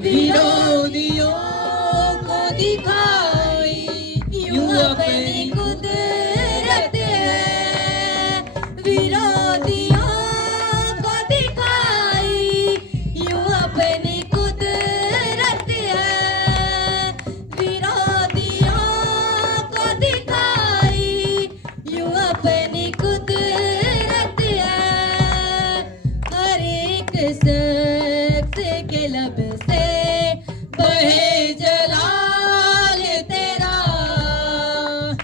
विरोधियों को दिखाई यूं अपनी कुदरत है। विरोधियों को दिखाई यूं अपनी कुदरत है। विरोधियों को दिखाई यूं अपनी कुदरत है। हर एक शख्स के लब से बहे जलाल तेरा।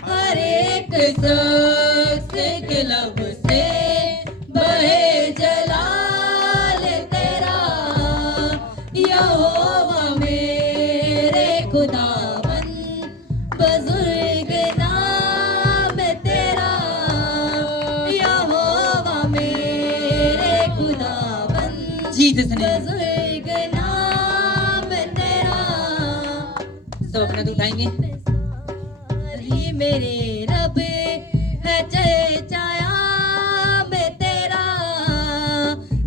हर एक शख्स के लब से बहे जलाल तेरा। यहोवा मेरे खुदावन बुजुर्ग नाम तेरा। यहोवा मेरे खुदावन जीसस ने बुजुर्ग नाम तेरा। सब अपना तो उठाएंगे। सारी मेरे रब है चर्चाया में तेरा।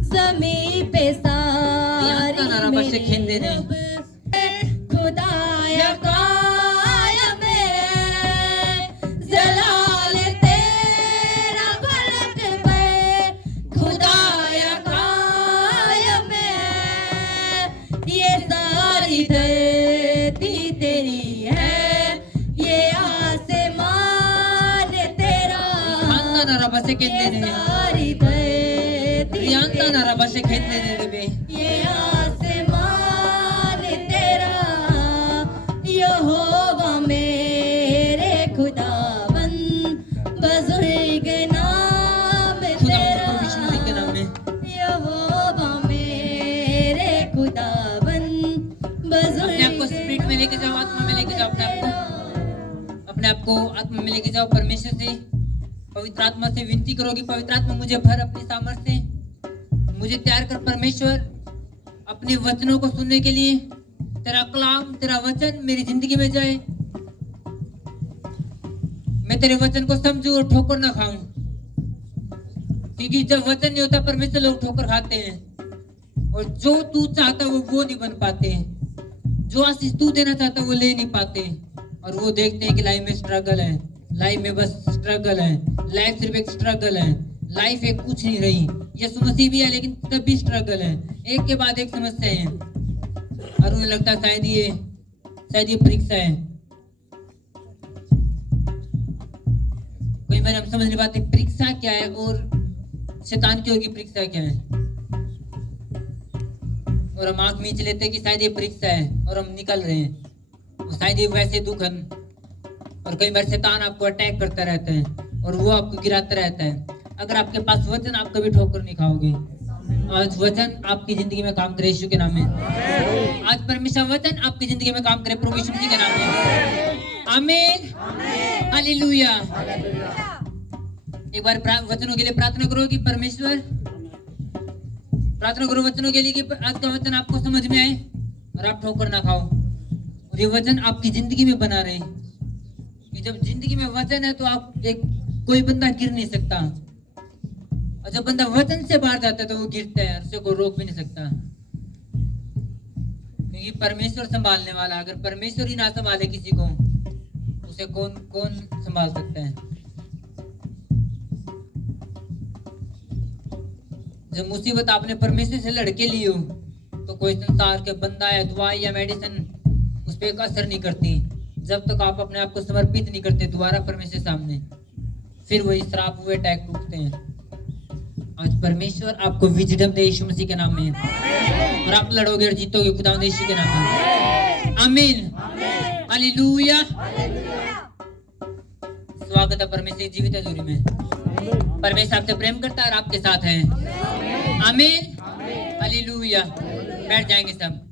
ज़मीं पे सारी नारा बस से खेल दे मेरे रहे हैं। रब है। खुदाया कायम है। जलाल तेरा फलक पे खुदाया कायम है। ये सारी धरती तेरी है। ये आसमान तेरा। खानदान नारा बस से खेल दे ये रहे हैं। सारी धरती रियांता तेरी नारा बस से खेल दे रहे हैं बे। ये आसमान तेरा। यहोवा मेरे खुदावन बुजुर्ग नाम खुदा तेरा। प्रभु यीशु मसीह के नाम में यहोवा मेरे खुदावन अपने आप को स्पिरिट में लेके जाओ, आत्मा में लेके जाओ। अपने आप को आत्मा में लेके जाओ। परमेश्वर से, पवित्र आत्मा से विनती करो कि पवित्र आत्मा मुझे भर अपनी सामर्थ्य से, मुझे तैयार कर परमेश्वर अपने वचनों को सुनने के लिए। तेरा कलाम, तेरा वचन मेरी जिंदगी में जाए। मैं तेरे वचन को समझूं और ठोकर ना खाऊं, क्योंकि जब वचन नहीं होता परमेश्वर लोग ठोकर खाते हैं। और जो तू चाहता है वो नहीं बन पाते हैं। जो आशीष तू देना चाहता है वो ले नहीं पाते। और वो देखते हैं कि लाइफ में स्ट्रगल है, लाइफ में बस स्ट्रगल है, लाइफ सिर्फ एक स्ट्रगल है, लाइफ एक कुछ नहीं रही। यीशु मसीह भी है लेकिन तब भी स्ट्रगल है, एक के बाद एक समस्या है। और उन्हें लगता है शायद ये परीक्षा है। कोई बार हम समझ नहीं पाते परीक्षा क्या है और शैतान की ओर की परीक्षा क्या है। और हम आंख मीच लेते हैं कि शायद ये परीक्षा है और हम निकल रहे हैं। और शायद ये वैसे दुख है। और कई बार शैतान आपको अटैक करता रहता है और वो आपको गिराता रहता है। अगर आपके पास वचन, आप कभी ठोकर नहीं खाओगे। आज वचन आपकी जिंदगी में काम करे यीशु के नाम में। आज परमेश्वर वचन आपकी जिंदगी में काम करे प्रभु यीशु मसीह के नाम में। आमीन, हालेलुया। एक बार वचनों के लिए प्रार्थना करो कि परमेश्वर, प्रार्थना करो वचनों के लिए कि आज का वचन आपको समझ में आए और आप ठोकर ना खाओ और ये वचन आपकी जिंदगी में बना रहे। कि जब जिंदगी में वचन है तो आप कोई बंदा गिर नहीं सकता। और जब बंदा वचन से बाहर जाता है तो वो गिरता है, उसे कोई रोक भी नहीं सकता। क्योंकि परमेश्वर संभालने वाला, अगर परमेश्वर ही ना संभाले किसी को, उसे कौन संभाल सकता है। जब मुसीबत आपने परमेश्वर से लड़के ली हो तो कोई संसार के बंदा या दवाई या मेडिसिन उस पर एक असर नहीं करती। जब तक आप अपने आप को समर्पित नहीं करते दोबारा परमेश्वर सामने, फिर वही श्राप हुए अटैक टूटते हैं। आज परमेश्वर आपको विजडम दे यीशु मसीह के नाम में, और आप लड़ोगे और जीतोगे खुदा यीशु के नाम में। आमीन, हालेलुया। स्वागत है परमेश्वर जीवित हजूरी में। परमेश्वर आपसे प्रेम करता है और आपके साथ है। आमीन, हालेलुया। बैठ जाएंगे सब।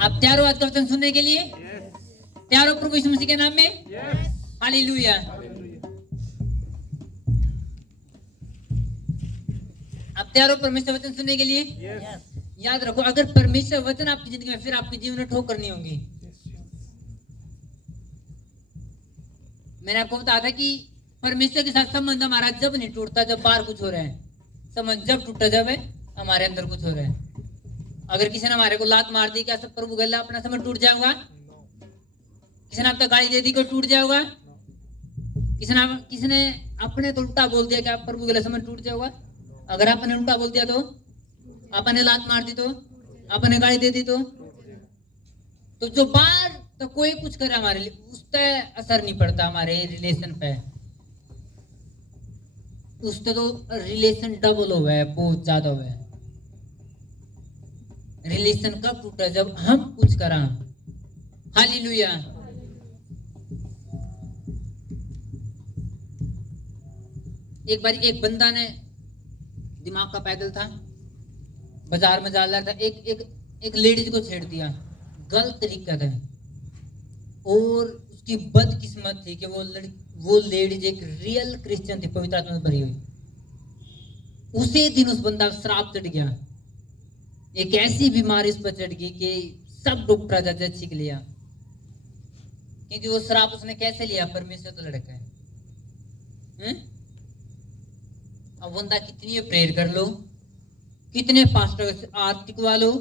आप तैयार हो आज का वचन सुनने के लिए? तैयार हो प्रभु यीशु मसीह के नाम में? हालेलुया। आप तैयार हो परमेश्वर वचन सुनने के लिए? याद रखो, अगर परमेश्वर वचन आपकी जिंदगी में, फिर आपके जीवन में ठोकर नहीं होगी। मैंने आपको बताया था कि परमेश्वर के साथ संबंध हमारा जब नहीं टूटता जब बाहर कुछ हो रहा है। संबंध जब टूटा जब है हमारे अंदर कुछ हो रहा है। अगर किसी ने हमारे को लात मार दी, क्या सब प्रभु गला अपना संबंध टूट जाएगा? किसी ने आप तक गाली दे दी, कोई टूट जाएगा? किसी ने अपने तो उल्टा बोल दिया, क्या प्रभु गला संबंध टूट जाएगा? अगर आपने उल्टा बोल दिया तो, आपने लात मार दी तो, आपने गाली दे दी तो जो बाहर तो कोई कुछ करे हमारे लिए, उससे असर नहीं पड़ता हमारे रिलेशन पे। उससे तो रिलेशन डबल हुआ है, बहुत ज्यादा हुआ है। रिलेशन कब टूटा? जब हम कुछ करा। हालेलुया। एक बार एक बंदा ने, दिमाग का पैदल था, बाजार में जा रहा था, एक लेडीज को छेड़ दिया गलत तरीका था। और उसकी बदकिस्मत थी कि वो लेडीज एक रियल क्रिश्चियन थी, पवित्र आत्मा से भरी हुई। उसी दिन उस बंदा श्राप चढ़ गया, एक ऐसी बीमारी उस पर चढ़ गई कि सब डॉक्टर जज सीख लिया। क्योंकि वो श्राप उसने कैसे लिया? परमेश्वर तो लड़का है। अब बंदा कितनी प्रेयर कर लो, कितने पास्टर आर्थिक वालो,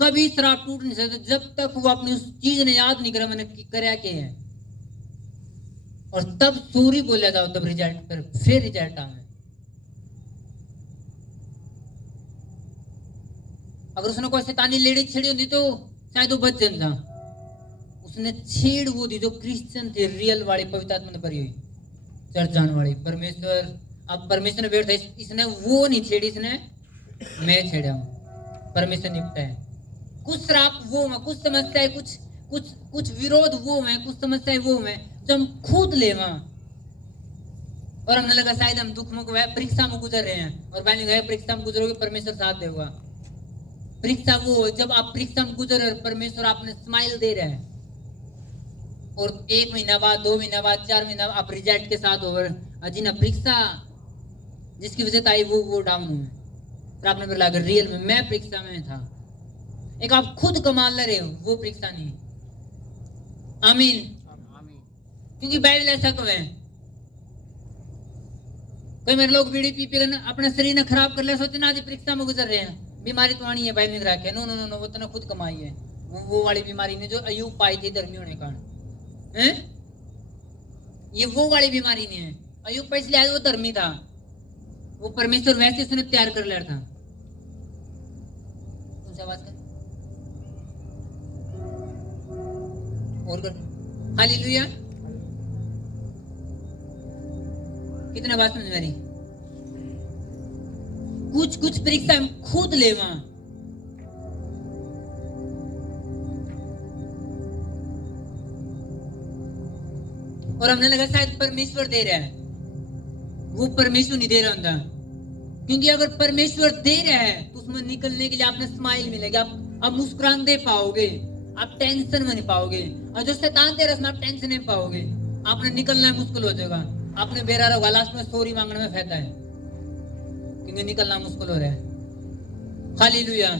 कभी श्राप टूट नहीं सकता जब तक वो अपनी उस चीज ने याद नहीं करा मैंने करया क्या है। और तब सॉरी बोला जाओ, तब रिजल्ट पर फिर रिजल्ट आवे। अगर उसने कोई शैतानी लेडी छेड़ी होती तो शायद वो बच जाता। उसने छेड़ वो दी जो क्रिश्चियन थे, रियल वाली, पवित्र आत्मा से भरी हुई, चर्च जाने वाली। परमेश्वर, अब परमेश्वर ने बैठा, इसने वो नहीं छेड़ी, इसने मैं छेड़ा हूं। परमेश्वर निपटा है। कुछ श्राप वो में, कुछ समस्याएं, कुछ विरोध वो में, कुछ समस्याएं वो में जो हम खुद ले वहां। और हमने लगा शायद हम दुख में परीक्षा में गुजर रहे हैं, और मैंने कहा परीक्षा में गुजरोगे परमेश्वर साथ देगा। परीक्षा वो जब आप परीक्षा में गुजर रहे, परमेश्वर आपने स्माइल दे रहा है, और 1 महीना बाद, 2 महीना बाद, 4 महीना आप रिजल्ट के साथ हो अजी ना परीक्षा जिसकी वजह से आई वो डाउन हुए। फिर आपने बोला अगर रियल में मैं परीक्षा में था, एक आप खुद कमा ले रहे हो, वो परीक्षा नहीं। आमीन। क्योंकि बाइबल ऐसा कहे, कोई मेरे लोग बीड़ी पी कर अपने शरीर ने खराब कर ले, सोचे ना आज परीक्षा में गुजर रहे हैं, बीमारी तो आनी है, बाइबल में रखे। नो नो नो नो, वो तो खुद कमाई है। वो वाली बीमारी ने जो अयूब पाई थी धर्मी होने कारण, ये वो वाली बीमारी नहीं है। अयूब पर इसलिए वो धर्मी था, वो परमेश्वर वैसे उसने तैयार कर लिया था। और कर हालेलुया। कितने बात समझ मेरी? कुछ परीक्षा खुद लेवा। और हमने लगा शायद परमेश्वर दे रहा है, वो परमेश्वर नहीं दे रहा होता। क्योंकि अगर परमेश्वर दे रहा है तो उसमें निकलने के लिए आपने स्माइल मिलेगी, आप मुस्कुरान दे पाओगे, आप टेंशन में नहीं पाओगे। और जो शैतान दे रहा है उसमें आप टेंशन नहीं पाओगे, आपने निकलना मुश्किल हो जाएगा। आपने बेरा रहोगा, लास्ट में सॉरी मांगने में फायदा है, क्योंकि निकलना मुश्किल हो रहा है। हालेलुया।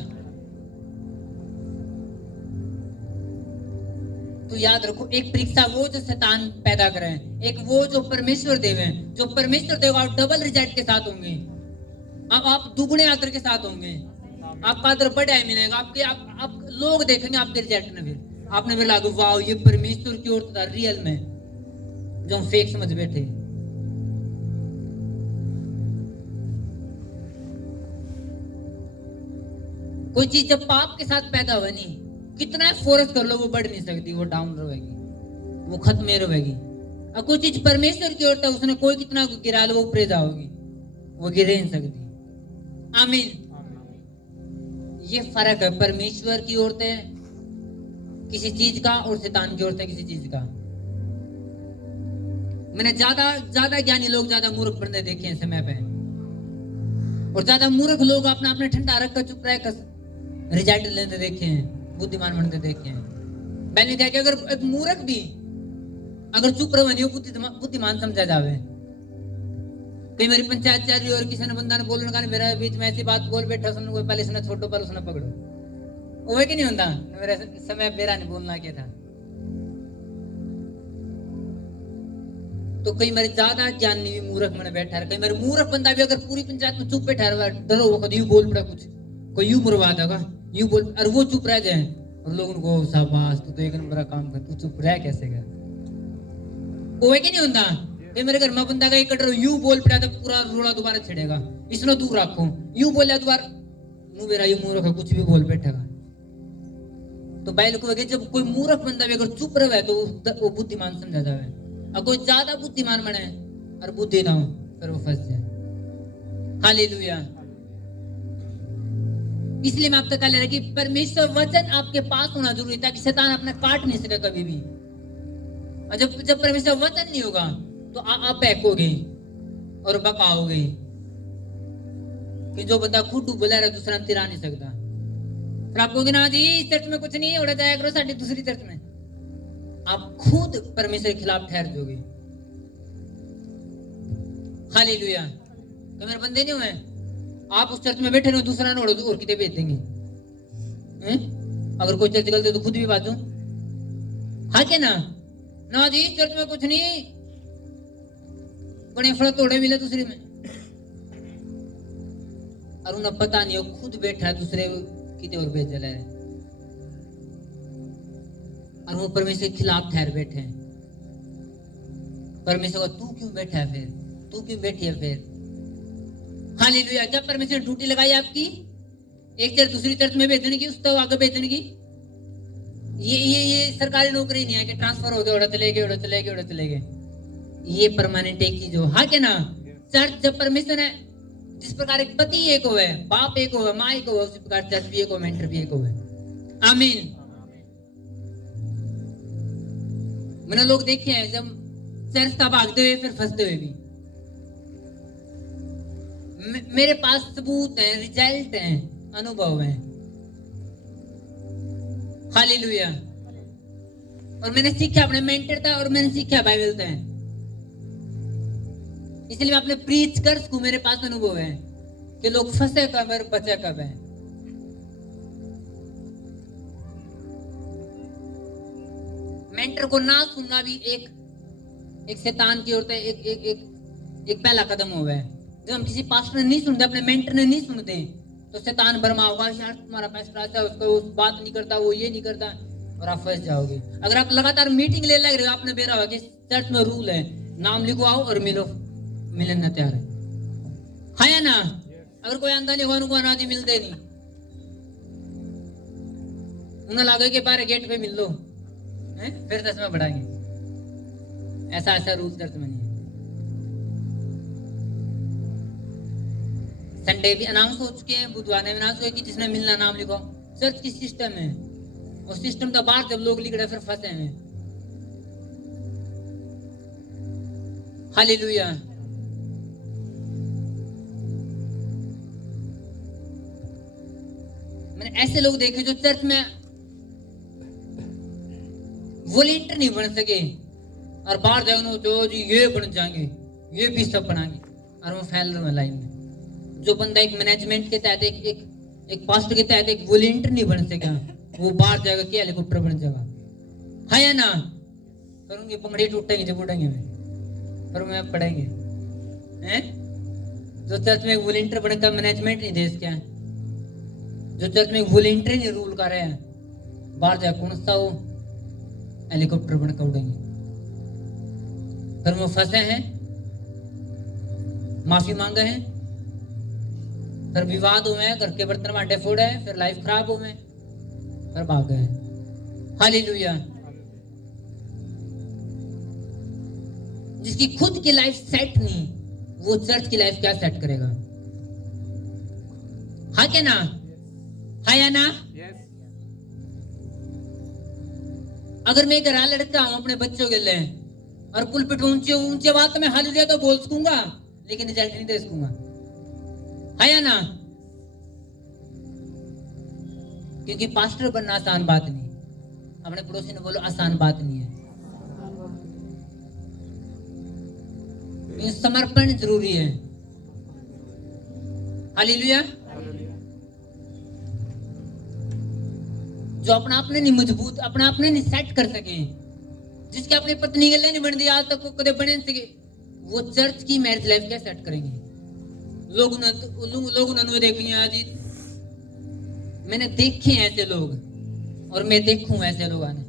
तो याद रखो, एक परीक्षा वो जो शैतान पैदा करे, एक वो जो परमेश्वर देवे। जो परमेश्वर देगा आप डबल रिजल्ट के साथ होंगे, अब आप दुगने आदर के साथ होंगे, आपका आदर बढ़ा मिलेगा। आप लोग देखेंगे आपके रिजल्ट में, फिर आपने भी लागू वाह ये परमेश्वर की ओर था रियल में, जो हम फेक समझ बैठे। कोई चीज जब पाप के साथ पैदा हुआ नहीं, कितना फोर्स कर लो वो बढ़ नहीं सकती, वो डाउन रहेगी, वो खत्म रहेगी। और कोई चीज परमेश्वर की ओर था, उसने कोई कितना गिरा लो वो ऊपर जाओगी, वो गिरे नहीं सकती। आमीन। ये फर्क है परमेश्वर की ओर से किसी चीज का और शैतान की ओर से किसी चीज का। मैंने ज्यादा ज्ञानी लोग ज्यादा मूर्ख बंदे देखे हैं समय पे, और ज्यादा मूर्ख लोग अपना अपने ठंडा रख कर चुप रह रिजल्ट लेते देखे हैं, बुद्धिमान बनते देखे हैं। मैंने कहा कि अगर एक मूर्ख भी अगर चुप रहे वो बुद्धिमान समझा जावे, कई मेरी पंचायत चल रही और किसी ने बंदा ने बोलने का मेरा बीच में ऐसी बात बोल बैठा सुन कोई पहले सुना छोटो पर उसने पकड़ो वो है कि नहीं होता मेरा समय मेरा नहीं बोलना क्या था। तो कई मेरे ज्यादा ज्ञानी भी मूर्ख मैंने बैठा है, कई मेरे मूर्ख बंदा भी अगर पूरी पंचायत में चुप बैठा है डरो वो कभी यूं बोल पड़ा कुछ कोई यूं मरवा देगा यूं बोल और वो चुप रह जाए और लोग उनको शाबाश तू तो एक नंबर का काम कर तू चुप रह कैसे कर वो है कि नहीं होता। कई मेरे घर में बंदा का एक कटर यूं बोल पड़ा तो पूरा रोड़ा दोबारा छिड़ेगा इसने दूर रखो यूं बोला दोबारा मुंह मेरा यूं मूर्ख है कुछ भी बोल बैठेगा। तो बैल को जब कोई मूर्ख बंदा भी अगर चुप रहे तो वो बुद्धिमान समझा जाए और कोई ज्यादा बुद्धिमान बने और बुद्धि ना हो फिर वो फंस जाए। हालेलुया। इसलिए मैं आपसे कह रहा कि परमेश्वर वचन आपके पास होना जरूरी है ताकि शैतान अपने काट नहीं सके कभी भी। और जब परमेश्वर वचन नहीं होगा तो आप बहकोगे और बकाओगे कि जो बंदा खुद बोला रहा दूसरा तिरा नहीं सकता। फिर आप कहोगे ना जी इस चर्च में कुछ नहीं है उड़ा जाया करो साड़ी दूसरी चर्च में। आप खुद परमेश्वर के खिलाफ ठहर जाओगे। हालेलुया। तो मेरे बंदे नहीं हुए आप उस चर्च में बैठे रहो दूसरा ना और कितने भेज देंगे अगर कोई चर्च गलत है तो खुद भी बाजो। हाँ क्या ना जी इस चर्च में कुछ नहीं बड़े फल तोड़े मिले दूसरी में और उन्हें पता नहीं हो खुद बैठा है दूसरे कितने और भेज चला है और वो परमेश्वर के खिलाफ ठहर बैठे हैं। परमेश्वर तू क्यों बैठा है फिर तू क्यों बैठी है फिर। हालेलुया। क्या परमेश्वर ने ड्यूटी लगाई आपकी एक चर्च दूसरी चर्च में भेजने की उसको आगे भेजने की। ये सरकारी नौकरी नहीं है कि ट्रांसफर हो गया उड़ा चले गए ये परमानेंट एक चीज हो। हाँ क्या ना चर्च जब परमेश्वर है जिस प्रकार एक पति एक हो है बाप एक हो है माँ एक हो उसी प्रकार चर्च भी एक हो मेंटर भी एक हो है। आमीन। मैंने लोग देखे हैं जब चर्च का भागते हुए फिर फंसते हुए भी। मेरे पास सबूत हैं रिजल्ट हैं अनुभव हैं। हालेलुया। और मैंने सीखा अपने मेंटर था और मैंने सीखा बाइबल से। इसलिए मैं अपने प्रीच कर सकूं मेरे पास अनुभव है कि लोग फंसे कब और बचे कब है। मेंटर को ना सुनना भी एक शैतान की ओर से एक पहला कदम हुआ है। जब हम किसी पास्टर ने नहीं सुनते अपने मेंटर ने नहीं सुनते तो शैतान भरमा होगा यार तुम्हारा पास्टर आता है उसको उस बात नहीं करता वो ये नहीं करता और आप फंस जाओगे। अगर आप लगातार मीटिंग ले लग रहे हो आपने बेरा होगा कि चर्च में रूल है नाम लिखो आओ और मिलना तैयार है या ना। अगर कोई आंदा नहीं होगा उनको अनाज मिलते नहीं उन्हें लागे के बाहर गेट पे मिल लो फिर 10 में बढ़ाएंगे। ऐसा रूल चर्च में नहीं है। संडे भी अनाउंस हो चुके हैं बुधवार में अनाउंस हुआ कि जिसने मिलना नाम लिखो। चर्च की सिस्टम है और सिस्टम तो बाहर जब लोग लिख रहे फिर फंसे हैं। हालेलुया। मैंने ऐसे लोग देखे जो चर्च में वॉलंटियर नहीं बन सके और बाहर जाएंगे तो जी ये बन जाएंगे ये भी सब बनाएंगे और वो फैल रहे हैं लाइन में। जो बंदा एक मैनेजमेंट के तहत एक पास्टर के तहत एक वॉलंटियर नहीं बन सका वो बाहर जाएगा कि हेलीकॉप्टर बन जाएगा। है या ना। पर उनकी पंगड़ी टूटेंगे जब उड़ेंगे पर मैं पढ़ेंगे हैं। जो चर्च में वॉलंटियर बने का मैनेजमेंट नहीं देश क्या जो चर्च में वॉलंटियर नहीं रूल कर रहे हैं बाहर जाए कौन सा वो हेलीकॉप्टर बनकर उड़ेंगे। फिर वो फंसे हैं माफी मांगे हैं फिर विवाद हुए हैं घर के बर्तन बांटे फोड़े हैं फिर लाइफ खराब हुए फिर भाग गए। हालेलुया। जिसकी खुद की लाइफ सेट नहीं वो चर्च की लाइफ क्या सेट करेगा। हाँ क्या ना है या ना। अगर मैं घर लड़का हूं अपने बच्चों के लिए और पुलपिट ऊंचे बात में हालेलुया तो बोल सकूंगा लेकिन रिजल्ट नहीं दे सकूंगा। है या ना। क्योंकि पास्टर बनना आसान बात नहीं। अपने पड़ोसी ने बोलो आसान बात नहीं है। समर्पण जरूरी है। हालेलुया। जो अपना आपने नहीं मजबूत, अपना आपने नहीं सेट कर सके, जिसके अपनी पत्नी के लिए नहीं बन दी आज तक, वो कदे बने नहीं सके, वो चर्च की मैरिज लाइफ क्या सेट करेंगे? लोग उन्होंने देखी आज ही, मैंने देखे ऐसे लोग और मैं देखूं ऐसे लोग आने।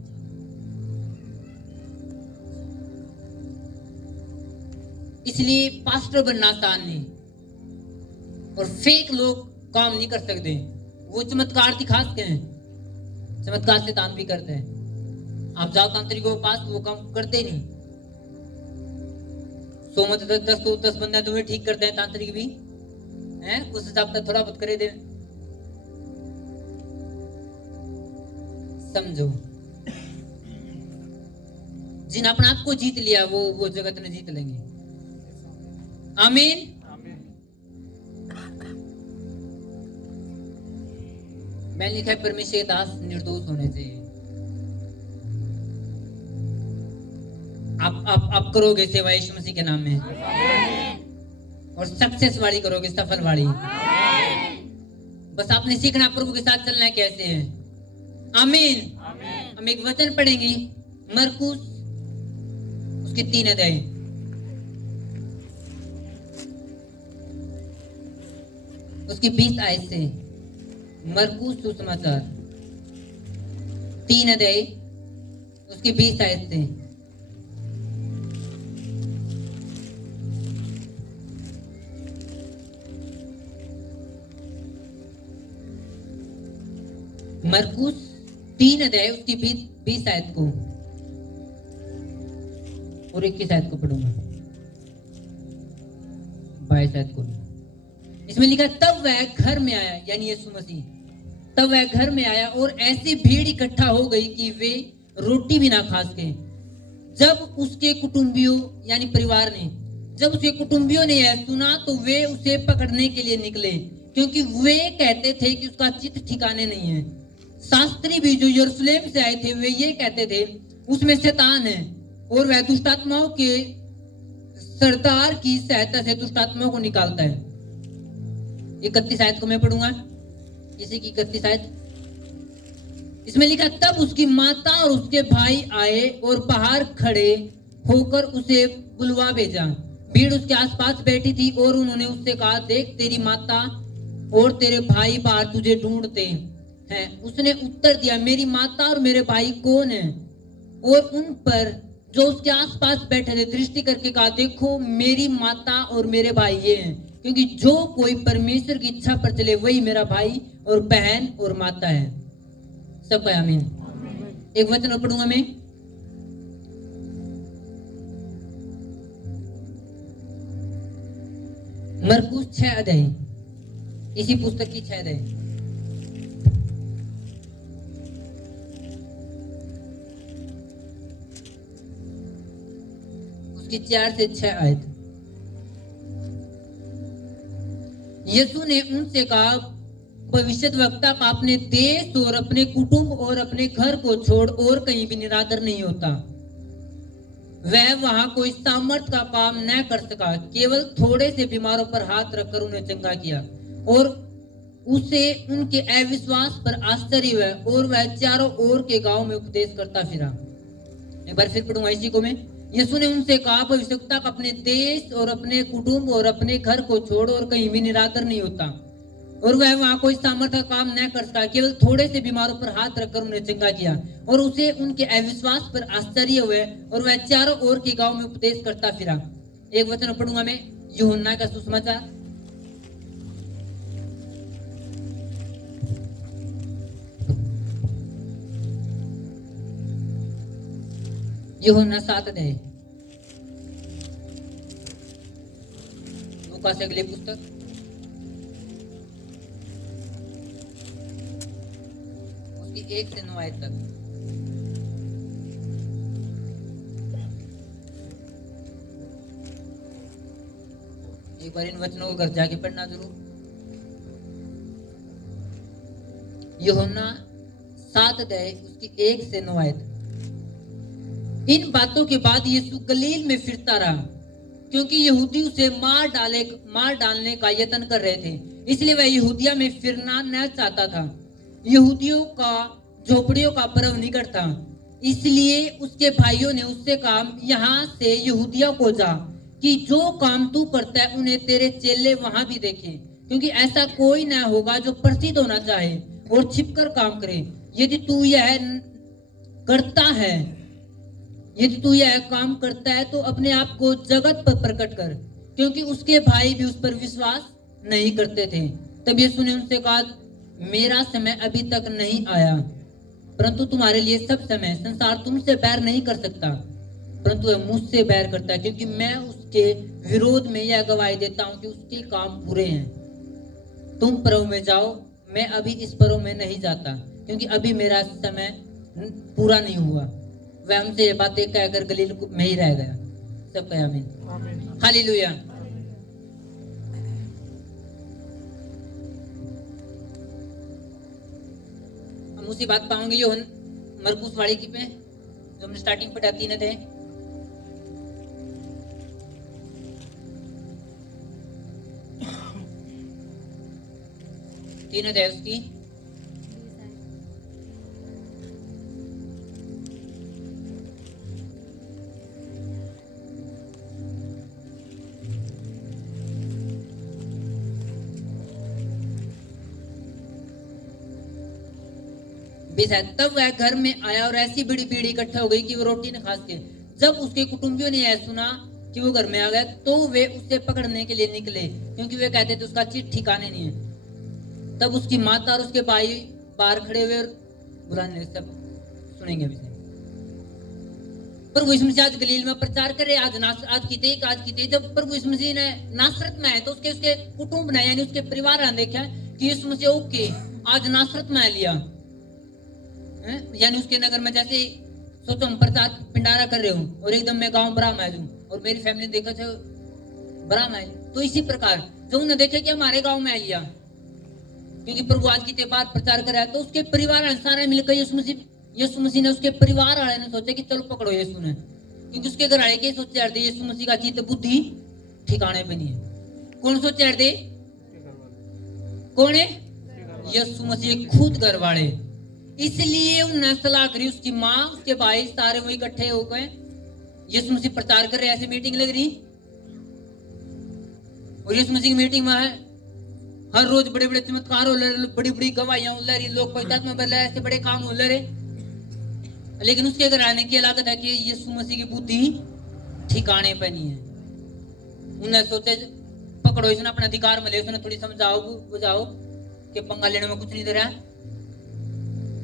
इसलिए पास्टर बनना आसान नहीं, और फेक लोग काम नहीं कर सकते। वो चमत्कार दिखा सकते हैं, चमत्कार से दान भी करते हैं। आप जाओ तांत्रिकों के पास, वो काम करते नहीं। 100 में 10 बंदा तो वे ठीक करते हैं, तांत्रिक भी हैं, उस हिसाब से थोड़ा बहुत करे दे। समझो, जिन अपने आप को जीत लिया वो जगत में जीत लेंगे। आमीन। मैं लिखा है परमेश्वर के दास निर्दोष होने चाहिए। आप करोगे सेवा यीशु मसीह के नाम में, और सक्सेस वाली करोगे, सफल वाली। बस आपने सीखना प्रभु के साथ चलना कैसे है। आमीन। हम एक वचन पढ़ेंगे, मरकुस उसके 3 अध्याय, उसकी 20 आयत से। मरकुस सुसमाचार 3 अध्याय उसकी 20 आयत से। मरकुस 3 अध्याय उसकी 20 आयत को और 21 आयत को पढ़ूंगा, 22 आयत को। इसमें लिखा, तब वह घर में आया, यानी यीशु मसीह, तब वह घर में आया और ऐसी भीड़ इकट्ठा हो गई कि वे रोटी भी ना खा सके। जब उसके कुटुंबियों यानी परिवार ने, जब उसके कुटुंबियों ने यह सुना तो वे उसे पकड़ने के लिए निकले, क्योंकि वे कहते थे कि उसका चित्त ठिकाने नहीं है। शास्त्री भी जो यरूशलेम से आए थे, वे ये कहते थे उसमें शैतान है, और वह दुष्टात्माओं के सरदार की सहायता से दुष्टात्माओं को निकालता है। 31 आयत को मैं पढ़ूंगा, इसी की 31 आयत। इसमें लिखा, तब उसकी माता और उसके भाई आए और बाहर खड़े होकर उसे बुलवा भेजा। भीड़ उसके आसपास बैठी थी और उन्होंने उससे कहा, देख तेरी माता और तेरे भाई बाहर तुझे ढूंढते हैं। उसने उत्तर दिया, मेरी माता और मेरे भाई कौन है? और उन पर जो उसके आसपास बैठे थे दृष्टि करके कहा, देखो मेरी माता और मेरे भाई ये हैं, क्योंकि जो कोई परमेश्वर की इच्छा पर चले वही मेरा भाई और बहन और माता है। सब आमीन। एक वचन और पढ़ूंगा मैं, मरकुस 6 अध्याय, इसी पुस्तक की 6 अध्याय, उसकी 4 से 6 आयत। यीशु ने उनसे कहा, भविष्यद्वक्ता का अपने देश और अपने कुटुंब और अपने घर को छोड़ और कहीं भी निरादर नहीं होता। वह वहां कोई सामर्थ का काम न कर सका, केवल थोड़े से बीमारों पर हाथ रखकर उन्हें चंगा किया, और उसे उनके अविश्वास पर आश्चर्य हुआ, और वह चारों ओर के गांव में उपदेश करता फिरा। एक बार फिर पढ़ूंगा इसी को मैं। यीशु ने उनसे कहा, भविष्यद्वक्ता का अपने देश और अपने कुटुंब और अपने घर को छोड़ और कहीं भी निरादर नहीं होता, और वह वहां कोई सामर्थ्य का काम न कर सका, केवल थोड़े से बीमारों पर हाथ रखकर उन्हें चंगा किया, और उसे उनके अविश्वास पर आश्चर्य हुए, और वह चारों ओर के गांव में उपदेश करता फिरा। एक वचन पढ़ूंगा मैं, यूहन्ना का सुसमाचार यूहन्ना 7 अध्याय, लूका से अगले पुस्तक, उसकी 1 से 9 आयत तक। एक बार इन वचनों को घर जाके पढ़ना जरूर। यूहन्ना 7 अध्याय उसकी 1 से 9 आयत। इन बातों के बाद यीशु गलील में फिरता रहा, क्योंकि यहूदी उसे मार डालने का यत्न कर रहे थे। इसलिए वह यहूदिया में फिरना न चाहता था। यहूदियों का झोपड़ियों का पर्व नहीं करता, इसलिए उसके भाइयों ने उससे कहा, यहाँ से यहूदिया को जा, कि जो काम तू करता है उन्हें तेरे चेले वहां भी देखें, क्योंकि ऐसा कोई न होगा जो प्रसिद्ध होना चाहे और छिपकर काम करे। यदि तू यह करता है, यदि तू यह काम करता है तो अपने आप को जगत पर प्रकट कर, क्योंकि उसके भाई भी उस पर विश्वास नहीं करते थे। तब यीशु ने उनसे कहा, मेरा समय अभी तक नहीं आया, परंतु तुम्हारे लिए सब समय। संसार तुमसे बैर नहीं कर सकता, परंतु वह मुझसे बैर करता है, क्योंकि मैं उसके विरोध में यह गवाही देता हूं कि उसके काम बुरे हैं। तुम पर्व में जाओ, मैं अभी इस पर्व में नहीं जाता, क्योंकि अभी मेरा समय पूरा नहीं हुआ। वह उनसे ये बातें कहकर गलील में ही रह गया। सब कहे आमीन, हालेलुया। हम उसी बात पाओगे यो मरकुस वाड़ी की पे जो हमने स्टार्टिंग पे 3 थे। तीन अध्याय उसकी तब वह घर में आया और ऐसी बड़ी भीड़ इकट्ठा हो गई कि वो रोटी न खा सके। जब उसके कुटुंबियों ने यह सुना कि वो घर में आ गया तो वे उसे पकड़ने के लिए निकले, क्योंकि वे कहते थे उसका चित ठिकाने नहीं है। तब उसकी माता और उसके भाई बाहर खड़े हुए और बुलाने लगे। सब सुनेंगे अभी। प्रभु यीशु मसीह आज गलील में प्रचार करे। आज की थी जब प्रभु यीशु मसीह ने नासरत में आए तो उसके कुटुंब ने यानी उसके परिवार ने देखा कि यीशु मसीह ओके आज नासरत में लिया, यानी उसके नगर में। जैसे सोचो हम प्रचार पिंडारा कर रहे हूँ और एकदम मैं गांव बराम आ जाऊं और मेरी फैमिली देखा थे बराम आए, तो इसी प्रकार जो उन्होंने देखे कि हमारे गांव में लिया, क्योंकि प्रभु आज की बात प्रचार कर रहा है, तो उसके परिवार सारे मिलकर यीशु मसीह ने उसके परिवार वाले ने सोचा कि चलो पकड़ो यीशु ने, क्योंकि उसके घर वाले के सोचे यार यीशु मसीह का चित्त बुद्धि ठिकाने पे नहीं है। कौन सोचे यार दे? कौन है? यीशु मसीह खुद घर वाले। इसलिए उन्होंने सलाह करी, उसकी माँ उसके भाई सारे वो इकट्ठे हो गए। यीशु मसीह प्रचार कर रहे, ऐसी मीटिंग लग रही और यीशु मसीह की मीटिंग में है हर रोज बड़े बड़े चमत्कार हो रहे, बड़ी बड़ी गवाहियां हो रही, लोग पवित्र में बदले, ऐसे बड़े काम हो रहे। लेकिन उसके घर आने की लागत है कि यीशु मसीह की बुद्धि ठिकाने पे नहीं है। उन्होंने सोचे पकड़ो इसने, अपना अधिकार मिले, उसने थोड़ी समझाओ बुझाओ कि पंगा लेने में कुछ नहीं दे रहा है।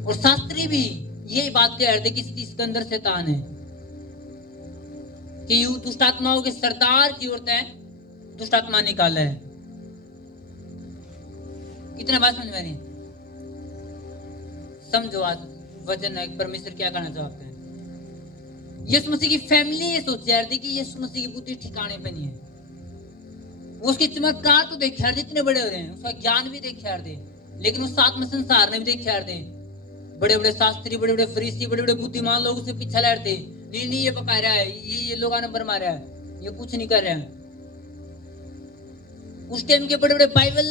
और शास्त्री भी यही बात कह रहे थे कि इसके अंदर शैतान है, कि यू दुष्ट आत्माओं के सरदार की ओर है दुष्ट आत्मा निकाला है। कितना बात समझ में नहीं? समझो आज वचन है परमेश्वर क्या करना चाहते हैं। यीशु मसीह की फैमिली ये सोच रही थी कि यीशु मसीह की बुद्धि ठिकाने पे नहीं है। उसके चमत्कार तो देखे यार इतने बड़े हो रहे हैं, उसका ज्ञान भी देखे यार दे, लेकिन उस साथ में संसार ने भी देखे यार दे। बड़े बड़े शास्त्री, बड़े बड़े फरीसी, बड़े बड़े बुद्धिमान लोग उसे पीछे लड़ते, नहीं ये पका रहा है, ये लोग नंबर मार रहा है, ये कुछ नहीं कर रहा है। उस टाइम के बड़े बड़े बाइबल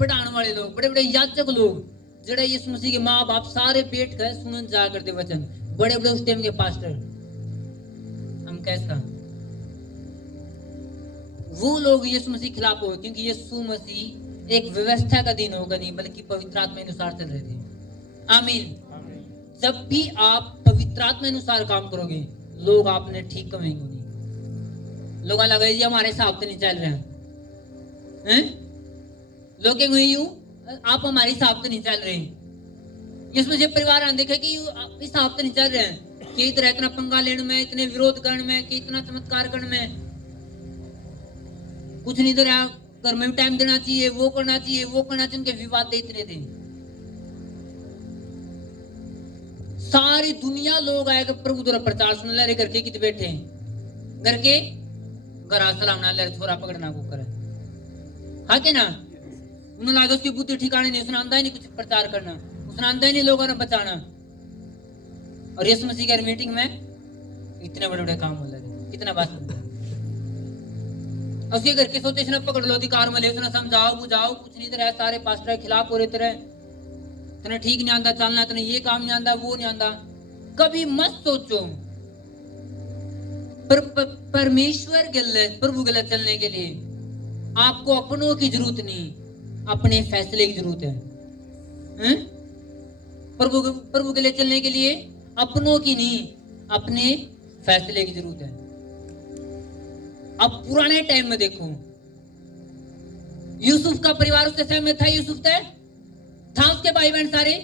पढ़ाने वाले लोग, बड़े बड़े याजक लोग, जड़े यीशु मसीह के माँ बाप सारे बैठ कर सुनन जा करते वचन, बड़े बड़े उस टाइम के पास्टर। हम कैसा वो लोग यीशु मसीह खिलाफ हो, क्योंकि यीशु मसीह एक व्यवस्था का दिन होगा नहीं, बल्कि पवित्र आत्मा अनुसार चल रहे थे। आमीन। जब भी आप पवित्र आत्मा अनुसार काम करोगे, लोग आपने ठीक कमेंगे नहीं। लोग लगा जी हमारे हिसाब से नहीं चल रहे हैं, लोग यूं आप हमारे हिसाब से नहीं चल रहे। यीशु मसीह परिवार ने देखा कि इस हिसाब से नहीं चल रहे हैं, कि इतना इतना पंगा लेने में, इतने विरोध करने में, कि इतना चमत्कार करने में कुछ नहीं दे रहा। घर में टाइम देना चाहिए, वो करना चाहिए, वो करना चाहिए। उनके विवाद इतने थे। सारी दुनिया लोग आएगा प्रभु द्वारा प्रचार सुन ले, करके कित बैठे घर के घर सलाम ना ले, छोरा पकड़ना को करे हाँ के ना। उन्होंने लगा उसकी बुद्धि ठिकाने नहीं, उसने आंदा ही नहीं कुछ प्रचार करना, उसने आंदा ही नहीं लोगों ने बचाना। और यीशु मसीह की मीटिंग में इतने बड़े बड़े काम हो रहे, कितना बात उसके घर के सोचे इसने पकड़ लो अधिकार में ले, उसने समझाओ बुझाओ कुछ नहीं तरह, सारे पास्टर के खिलाफ हो रहे तरह, तने ठीक नहीं आंदा चलना, तने ये काम नहीं आंदा वो नहीं आंदा। कभी मत सोचो परमेश्वर गलत प्रभु गलत चलने के लिए आपको अपनों की जरूरत नहीं, अपने फैसले की जरूरत है, हैं? प्रभु के लिए चलने के लिए अपनों की नहीं, अपने फैसले की जरूरत है। अब पुराने टाइम में देखो, यूसुफ का परिवार उससे सहमत था, यूसुफ था उसके भाई बहन सारे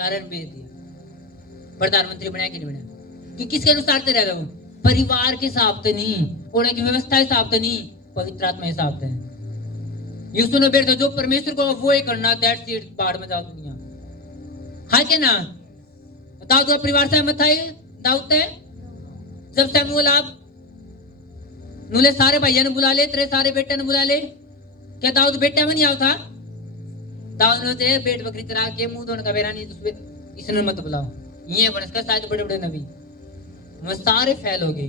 ने भेज दिया, प्रधानमंत्री बनाया कि नहीं बनाया? कि किसके अनुसार से रह रहा हूं? परिवार के हिसाब से नहीं, और की व्यवस्था हिसाब से नहीं, पवित्र आत्मा हिसाब से। यूसुफ ने बेटा जो परमेश्वर को वो ही करना, दैट्स इट, बाढ़ में जाओ दुनिया, हाँ क्या ना? दाऊद का परिवार सहमत था, दाऊद है जब शमूएल आप नूले सारे भाइयों ने बुला ले, तेरे सारे बेटे ने बुला ले, क्या दाऊद बेटा में नहीं आओ था? दाऊद ने पेट बकरी चरा के मुंह धोने का बेरा नहीं, तो इसने मत बुलाओ, ये बनस शायद बड़े बड़े नबी वो सारे फेल हो गए,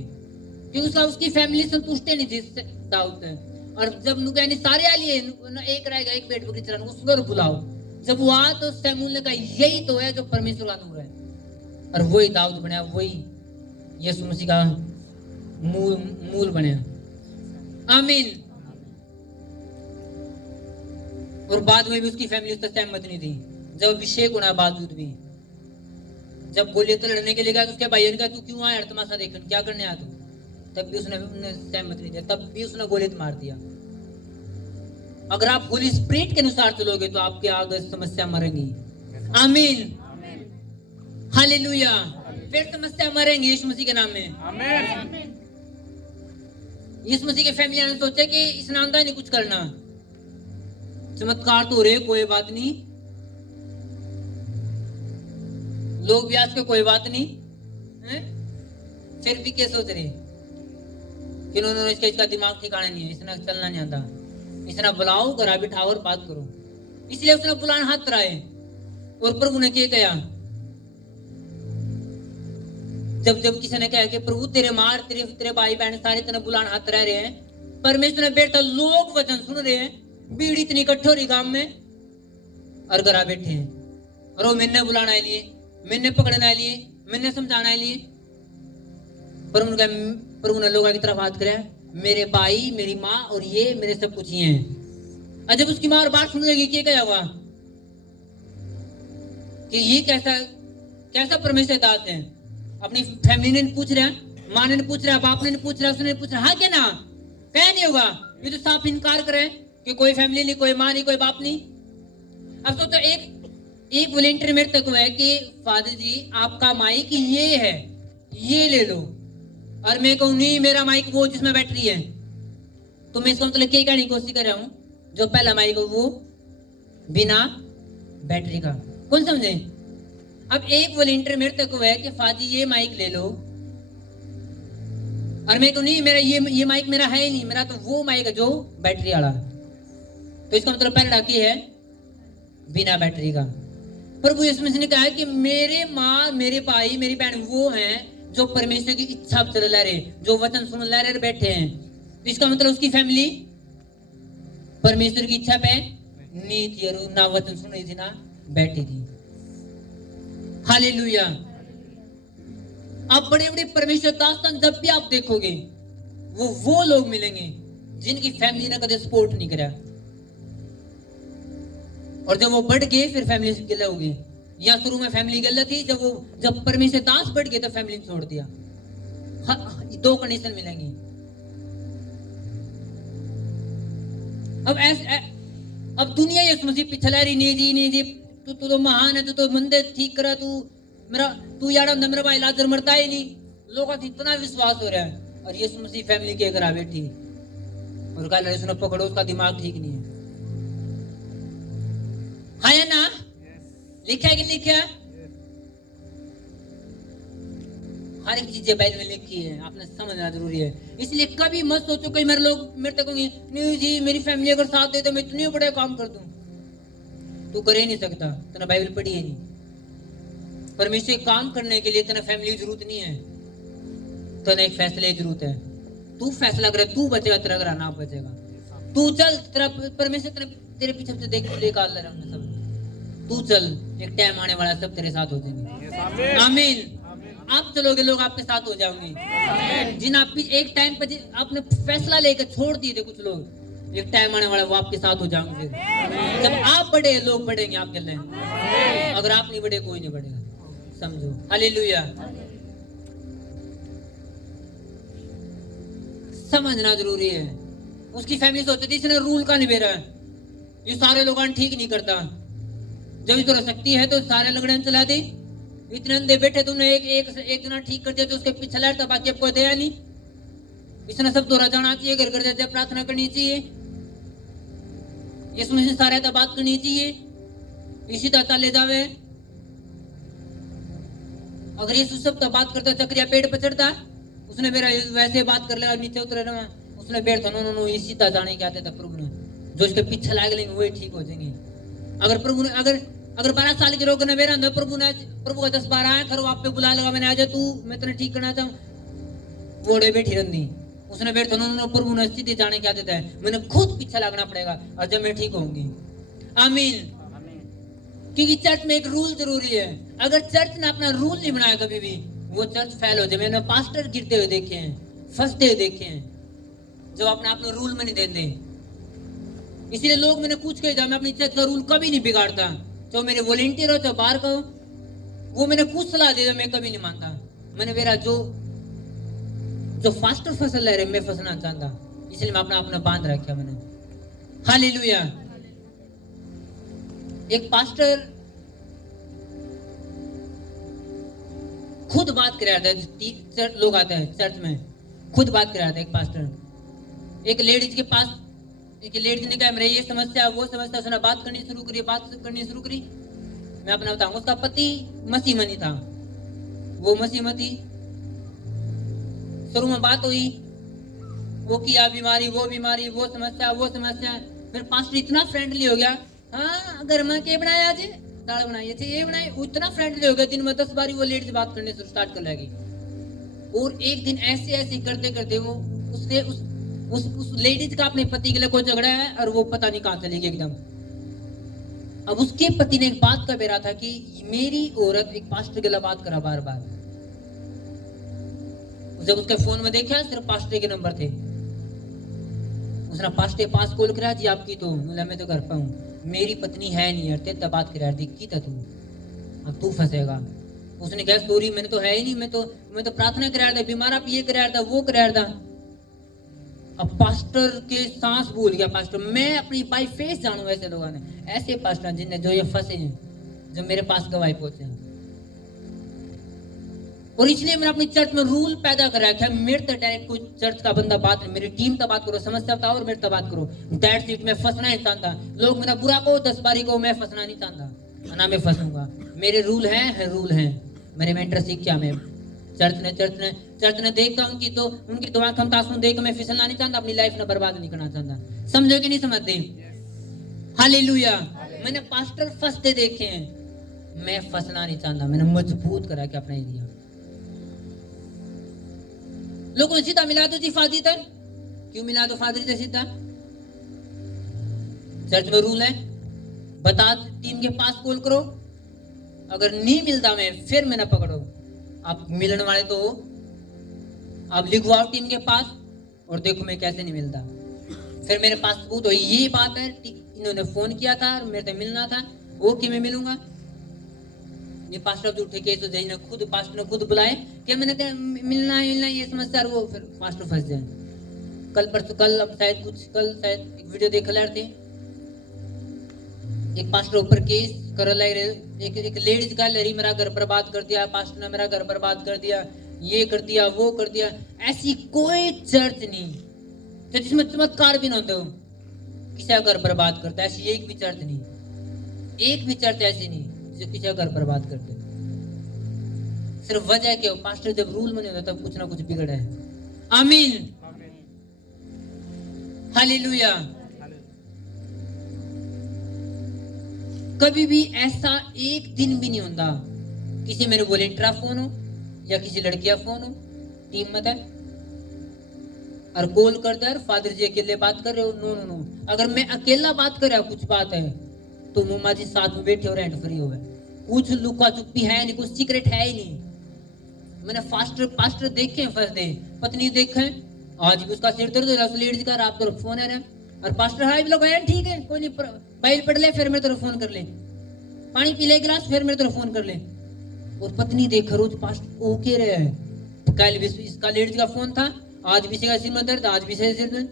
क्योंकि उसकी फैमिली संतुष्ट नहीं थी दाऊद से। और जब नुकैनी सारे आ लिए, एक रहेगा, एक पेट बकरी चरा, उसको बुलाओ। जब वो आ तो शमूएल ने कहा यही तो है जो परमेश्वर का नूर है, और वही दाऊद बना, वही यीशु मसीह का मूल बने। आमीन। और बाद में भी उसकी फैमिली उससे सहमत नहीं थी, जब अभिषेक होना बावजूद भी, जब गोलियत लड़ने के लिए गया तो उसके भाइयों ने कहा तू क्यों आया तमाशा देखने, क्या करने आया तू? तब भी उसने सहमत नहीं दिया, तब भी उसने गोलियत मार दिया। अगर आप होली स्पिरिट के अनुसार चलोगे तो आपके आगे समस्या मरेंगी। आमीन, हालेलुया। फिर समस्या मरेंगी यीशु मसीह के नाम में। आमीन। यीशु मसीह के फैमिली ने सोचा कि इसने आंगा नहीं कुछ करना, चमत्कार तो हो रहे, कोई बात नहीं, लोग भी आज के कोई बात नहीं है? फिर भी क्या सोच रहे कि उन्होंने इसका दिमाग ठिकाना नहीं है, इसने चलना नहीं आता, इसने बुलाओ घर बिठाओ और बात करो, इसलिए उसने बुलाना हाथ कराए। और प्रभु ने क्या कहा? जब किसी ने कहा कि प्रभु तेरे मार तेरे भाई बहन सारे तेने बुलाना हाथ रह रहे हैं, परमेश्वर ने बेटा लोग वचन सुन रहे हैं, भीड़ इतनी इकट्ठो रही गांव में, और घर बैठे हैं, और वो मैंने बुलाना है लिए, मैंने पकड़ना है लिए, मैंने समझाना है लिए। प्रभु ने लोगों की तरफ हाथ कराया, मेरे भाई मेरी माँ और ये मेरे सब कुछ ही हैं। और जब उसकी माँ और बात सुन लेगी क्या हुआ कि ये कैसा परमेश्वर दास है? अपनी फैमिली ने पूछ रहा, माँ ने पूछ रहा, बाप ने पूछ रहा, उसने पूछ रहा, हाँ क्या ना? क्या नहीं होगा? ये तो साफ इनकार करे कि कोई फैमिली नहीं, कोई माँ नहीं, कोई बाप नहीं। अब तो एक वॉलंटियर मेरे तक है कि फादर जी आपका माइक ये है, ये ले लो, और मैं कहूँ नहीं मेरा माइक वो जिसमें बैटरी है, तो मैं इसका मतलब क्या कहने की कोशिश कर रहा हूँ, जो पहला माइक वो बिना बैटरी का, कौन समझे? अब एक वॉलंटियर मेरे तक है कि फादर जी ये माइक ले लो, और मैं कहूँ नहीं मेरा ये माइक मेरा है ही नहीं, मेरा तो वो माइक है जो बैटरी वाला, तो इसका मतलब पहला क्या है? बिना बैटरी का। प्रभु यीशु मसीह ने कहा कि मेरे माँ मेरे भाई मेरी बहन वो हैं जो परमेश्वर की इच्छा चल रहे, जो वचन सुन ले रहे बैठे हैं। तो इसका मतलब उसकी फैमिली परमेश्वर की इच्छा पे नहीं थी, और ना वचन सुन रही थी ना बैठी थी। हालेलुया। आप बड़े बड़े परमेश्वर दास्तान जब भी आप देखोगे वो लोग मिलेंगे जिनकी फैमिली ने कभी सपोर्ट नहीं करा, और जब वो बढ़ गए फिर फैमिली से गिला हो गई। या शुरू में फैमिली गलत थी, जब परमेश्वर दास बढ़ गए तो फैमिली छोड़ दिया। दो कंडीशन मिलेंगी। अब दुनिया यीशु मसीह पीछे ला रही, नहीं जी तू तो महान है, तू तो मंदिर ठीक करा, तू यार मेरा भाई लाजर मरता ही नहीं, लोगों का इतना विश्वास हो रहा है, और यीशु मसीह फैमिली के घर बैठी और कहा लड़े सुनो पकड़ो, उसका दिमाग ठीक नहीं है। हाँ या ना? लिखा है कि लिखा है? हर एक चीज बाइबल में लिखी है, आपने समझना जरूरी है। इसलिए कभी मत सोचो कई मेरे लोग मेरे तक होंगे नहीं जी मेरी फैमिली अगर साथ दे तो मैं इतने बड़े काम कर दूं। तू कर ही नहीं सकता, तेरा बाइबल पढ़ी है नहीं। परमेश्वर काम करने के लिए तेरा फैमिली की जरूरत नहीं है, तेरा एक फैसले की जरूरत है। तू फैसला करे, तू बचेगा तेरा घर ना बचेगा। तू चल, तेरा परमेश्वर तेरे पीछे से देख लेकर आ रहा है सब। तू चल, एक टाइम आने वाला सब तेरे साथ हो जाएंगे। आमीन। आप चलोगे, लोग आपके साथ हो जाओगे। जिन आप एक टाइम पे आपने फैसला लेकर छोड़ दिए थे कुछ लोग, एक टाइम आने वाला वो आपके साथ हो जाएंगे। जब आप बढ़े, लोग बढ़ेंगे आपके लिए। अगर आप नहीं बढ़े, कोई नहीं बढ़ेगा, समझो। हालेलुया। समझना जरूरी है। उसकी फैमिली सोचती थी इसने रूल का निभेरा है, ये सारे लोग ठीक नहीं करता। जब इतना शक्ति है तो सारे लगड़न चला दे। इतने अंधे बैठे, तुमने एक जना ठीक कर दिया तो उसके पीछे लड़ता, बाकी अब कोई दया नहीं। इसने सब तोड़ा जाना चाहिए, घर घर जाते प्रार्थना करनी चाहिए, यीशु मसीह सारे तो बात करनी चाहिए, इसी तरह चले जावे। अगर यीशु सब तो बात करता, चक्रिया पेड़ पर चढ़ता, उसने मेरा वैसे बात कर लिया, नीचे उतरे ना, उसने बैठ था नो इसी तरह जाने के आते थे प्रभु ने, जो इसके पीछे लाग लेंगे वही ठीक हो जाएंगे। अगर प्रभु ने अगर 12 साल के रोग ने मेरा अंदर प्रभु का 10-12 आए खरो आप पे बुला लगा, मैंने आजा तू, मैं तेने ठीक करना चाहूँ, वोड़े बैठी रही। उसने बैठ था प्रभु ने सीधे जाने के आते थे, मैंने खुद पीछे लगना पड़ेगा और जब मैं ठीक होंगी। आमीन। क्योंकि चर्च में एक रूल जरूरी है। अगर चर्च ने अपना रूल नहीं बनाया कभी भी, वो चर्च फेल हो जाए। मैंने पास्टर गिरते हुए देखे हैं, फंसते हुए देखे हैं, जो अपना रूल में नहीं देते। इसलिए लोग मैंने कुछ कही था, मैं अपनी चर्च का रूल कभी नहीं बिगाड़ता, चाहे मेरे वॉलेंटियर हो चाहे बाहर का हो। वो मैंने कुछ सलाह दे, मैं कभी नहीं मानता। मैंने मेरा जो फास्टर फसल ले रहे, मैं फंसना चाहता, इसलिए मैं अपना बांध रखा मैंने। हालेलुया। एक पास्टर खुद बात कर रहा था, लोग आते हैं चर्च में, खुद बात कर रहा था एक पास्टर। एक लेडीज के पास, एक लेडीज ने कहा मेरे ये समस्या वो समस्या, उसने बात करनी शुरू करी। मैं अपना बताऊंगा। उसका पति मसीह मनी था, वो मसीह मती। शुरू में बात हुई, वो किया बीमारी वो समस्या। फिर पास्टर इतना फ्रेंडली हो गया, हाँ घर में क्या बनाया आज, दाल बनाई थी, ये बनाई। इतना फ्रेंडली हो गया, दिन में 10 बार वो लेडीज बात करने से स्टार्ट कर लेगी। और एक दिन ऐसे करते वो उसने उस लेडीज का अपने पति के लिए कोई झगड़ा है, और वो पता नहीं कहां चली गई एकदम। अब उसके पति ने एक बात का बेरा था कि मेरी औरत एक पास्टर के लिए बात करा बार। जब उसके फोन में देखा, सिर्फ पास्टर के नंबर थे। उसने पास्टर पास कॉल करा, जी आपकी तो मैं तो घर पे हूँ, मेरी पत्नी है नहीं यार, तेरे बात करा दिखी था तू, अब तू फंसेगा। उसने कहा सॉरी, मैंने तो है ही नहीं, मैं तो प्रार्थना करा था, बीमार आप ये करा था वो करा था। अब पास्टर के सांस भूल गया पास्टर। मैं अपनी बाई फेस जानू ऐसे लोगों ने, ऐसे पास्टर जिनने जो ये फंसे हैं, जो मेरे पास गवाही पहुंचे हैं। और इसलिए मैंने अपनी चर्च में रूल पैदा कर रखा है, मेरे तक डायरेक्ट कोई चर्च का बंदा बात नहीं, मेरी टीम तक बात करो, समस्या बताओ और मेरे तक बात करो। That's it. मैं फंसना नहीं चाहता, लोग मेरा बुरा को 10 बारी को, मैं फंसना नहीं चाहता, ना मैं फंसूंगा। मेरे रूल हैं। मेरे मेंटर सीख क्या मैं चर्च ने देखता उनकी दुआ क्षमता सुन देख मैं फिसलना नहीं चाहता, अपनी लाइफ में बर्बाद नहीं करना चाहता। समझो कि नहीं समझते? हालेलुया। मैंने पास्टर फंसते देखे हैं, मैं फंसना नहीं चाहता, मैंने मजबूत करा के अपना एरिया। लोगों ने सीधा मिला दो जी फादर तक, क्यों मिला दो फादर से सीधा? चर्च में रूल है, बता टीम के पास कॉल करो, अगर नहीं मिलता मैं फिर मैं ना पकड़ो। आप मिलने वाले तो आप लिखवाओ टीम के पास और देखो मैं कैसे नहीं मिलता। फिर मेरे पास सबूत हो, ये बात है, इन्होंने फोन किया था और मेरे से मिलना था, वो कि मैं मिलूंगा। ये पास्टर जो उठे केस हो जाए, खुद पास्टर ने खुद बुलाए कि मैंने मिलना ये समस्या, और वो फिर पास्टर फंस जाए। कल शायद एक वीडियो देख रहे थे, एक पास्टर ऊपर केस कर रहे, एक लेडीज का लहरी मेरा घर बर्बाद कर दिया, पास्टर ने मेरा घर बर्बाद कर दिया, ये कर दिया वो कर दिया। ऐसी कोई चर्च नहीं तो जिसमें चमत्कार भी ना होते हो, किसी का घर बर्बाद करता है, ऐसी एक भी चर्च नहीं, एक भी चर्च ऐसी नहीं जो किसी का घर बर्बाद करते। सिर्फ वजह क्या हो, पास्टर जब रूल में नहीं होता तब कुछ ना कुछ बिगड़ा है। आमीन, हालेलुया। कभी भी ऐसा एक दिन भी नहीं होता किसी मेरे वॉलेंटियर फोन हो या किसी लड़की का फोन हो टीम में है, और कॉल कर दे, फादर जी अकेले बात कर रहे हो, नो नो नो, अगर मैं अकेला बात कर रहा कुछ बात है तो मम्मा जी साथ में बैठे हो रेंट फ्री हो, कुछ लुका छुपी है नहीं, कुछ सीक्रेट है ही नहीं। मैंने पास्टर देखे हैं फर्स्ट डे, पत्नी देखे, आज भी उसका सिर दर्द हो रहा है, लेडीज का आप तरफ फोन है और पास्टर हाय भी लोग ठीक है कोई नहीं, बाइबल पढ़ ले फिर मेरे तरफ फोन कर ले, पानी पी ले गिलास फिर मेरे तरफ फोन कर ले। और पत्नी देख रोज पास्टर ओके रहे हैं, कल भी इसका लेडीज का फोन था, आज भी सिर में दर्द, आज भी सिर दर्द,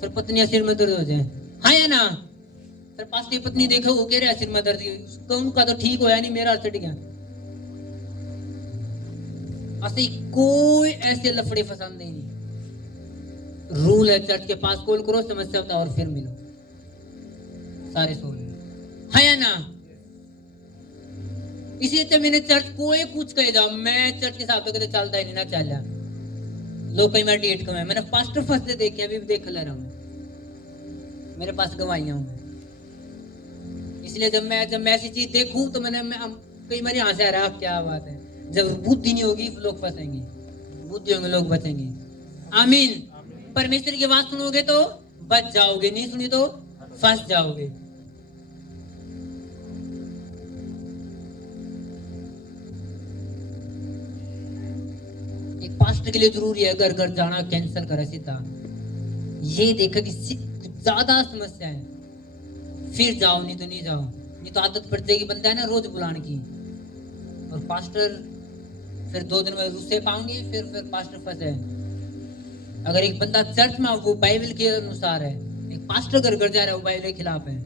फिर पत्नी सिर में दर्द हो जाए, हाँ या ना, फिर पास की पत्नी देखो वो कह रहा है सिर में दर्द, उनका तो ठीक होया नहीं, मेरा चढ़ गया। ऐसे कोई ऐसे लफड़े फसांदे नहीं, रूल है चर्च के पास कॉल करो, समस्या होता और फिर मिलो, सारे सोल है या ना। इसलिए तो मैंने चर्च कोई कुछ कह जाओ, मैं चर्च के साथ तो चलता ही नहीं ना, चल लोग कई बार डेट कमाए, मैंने पास्टर फंसते देखे, अभी भी देख ले रहा हूँ, मेरे पास गवाहियां हूँ। इसलिए जब मैं ऐसी चीज देखूं तो मैंने कई बार यहाँ से आ रहा क्या बात है, जब बुद्धि नहीं होगी लोग फंसेंगे, बुद्धि होंगे लोग बचेंगे। आमीन। परमेश्वर की बात सुनोगे तो बच जाओगे, नहीं सुनी तो फंस जाओगे। एक पास्टर के लिए जरूरी है घर घर जाना, कैंसिल करा सीधा, ये देखा कि ज्यादा समस्या है फिर जाओ, नहीं तो नहीं जाओ, नहीं तो आदत पड़ जाएगी बंदा है ना रोज बुलाने की। और पास्टर फिर 2 दिन में रुस्से पाओगे, फिर पास्टर फंसे। अगर एक बंदा चर्च में वो बाइबल के अनुसार है, एक पास्टर घर घर जा रहा है वो बाइबल के खिलाफ है।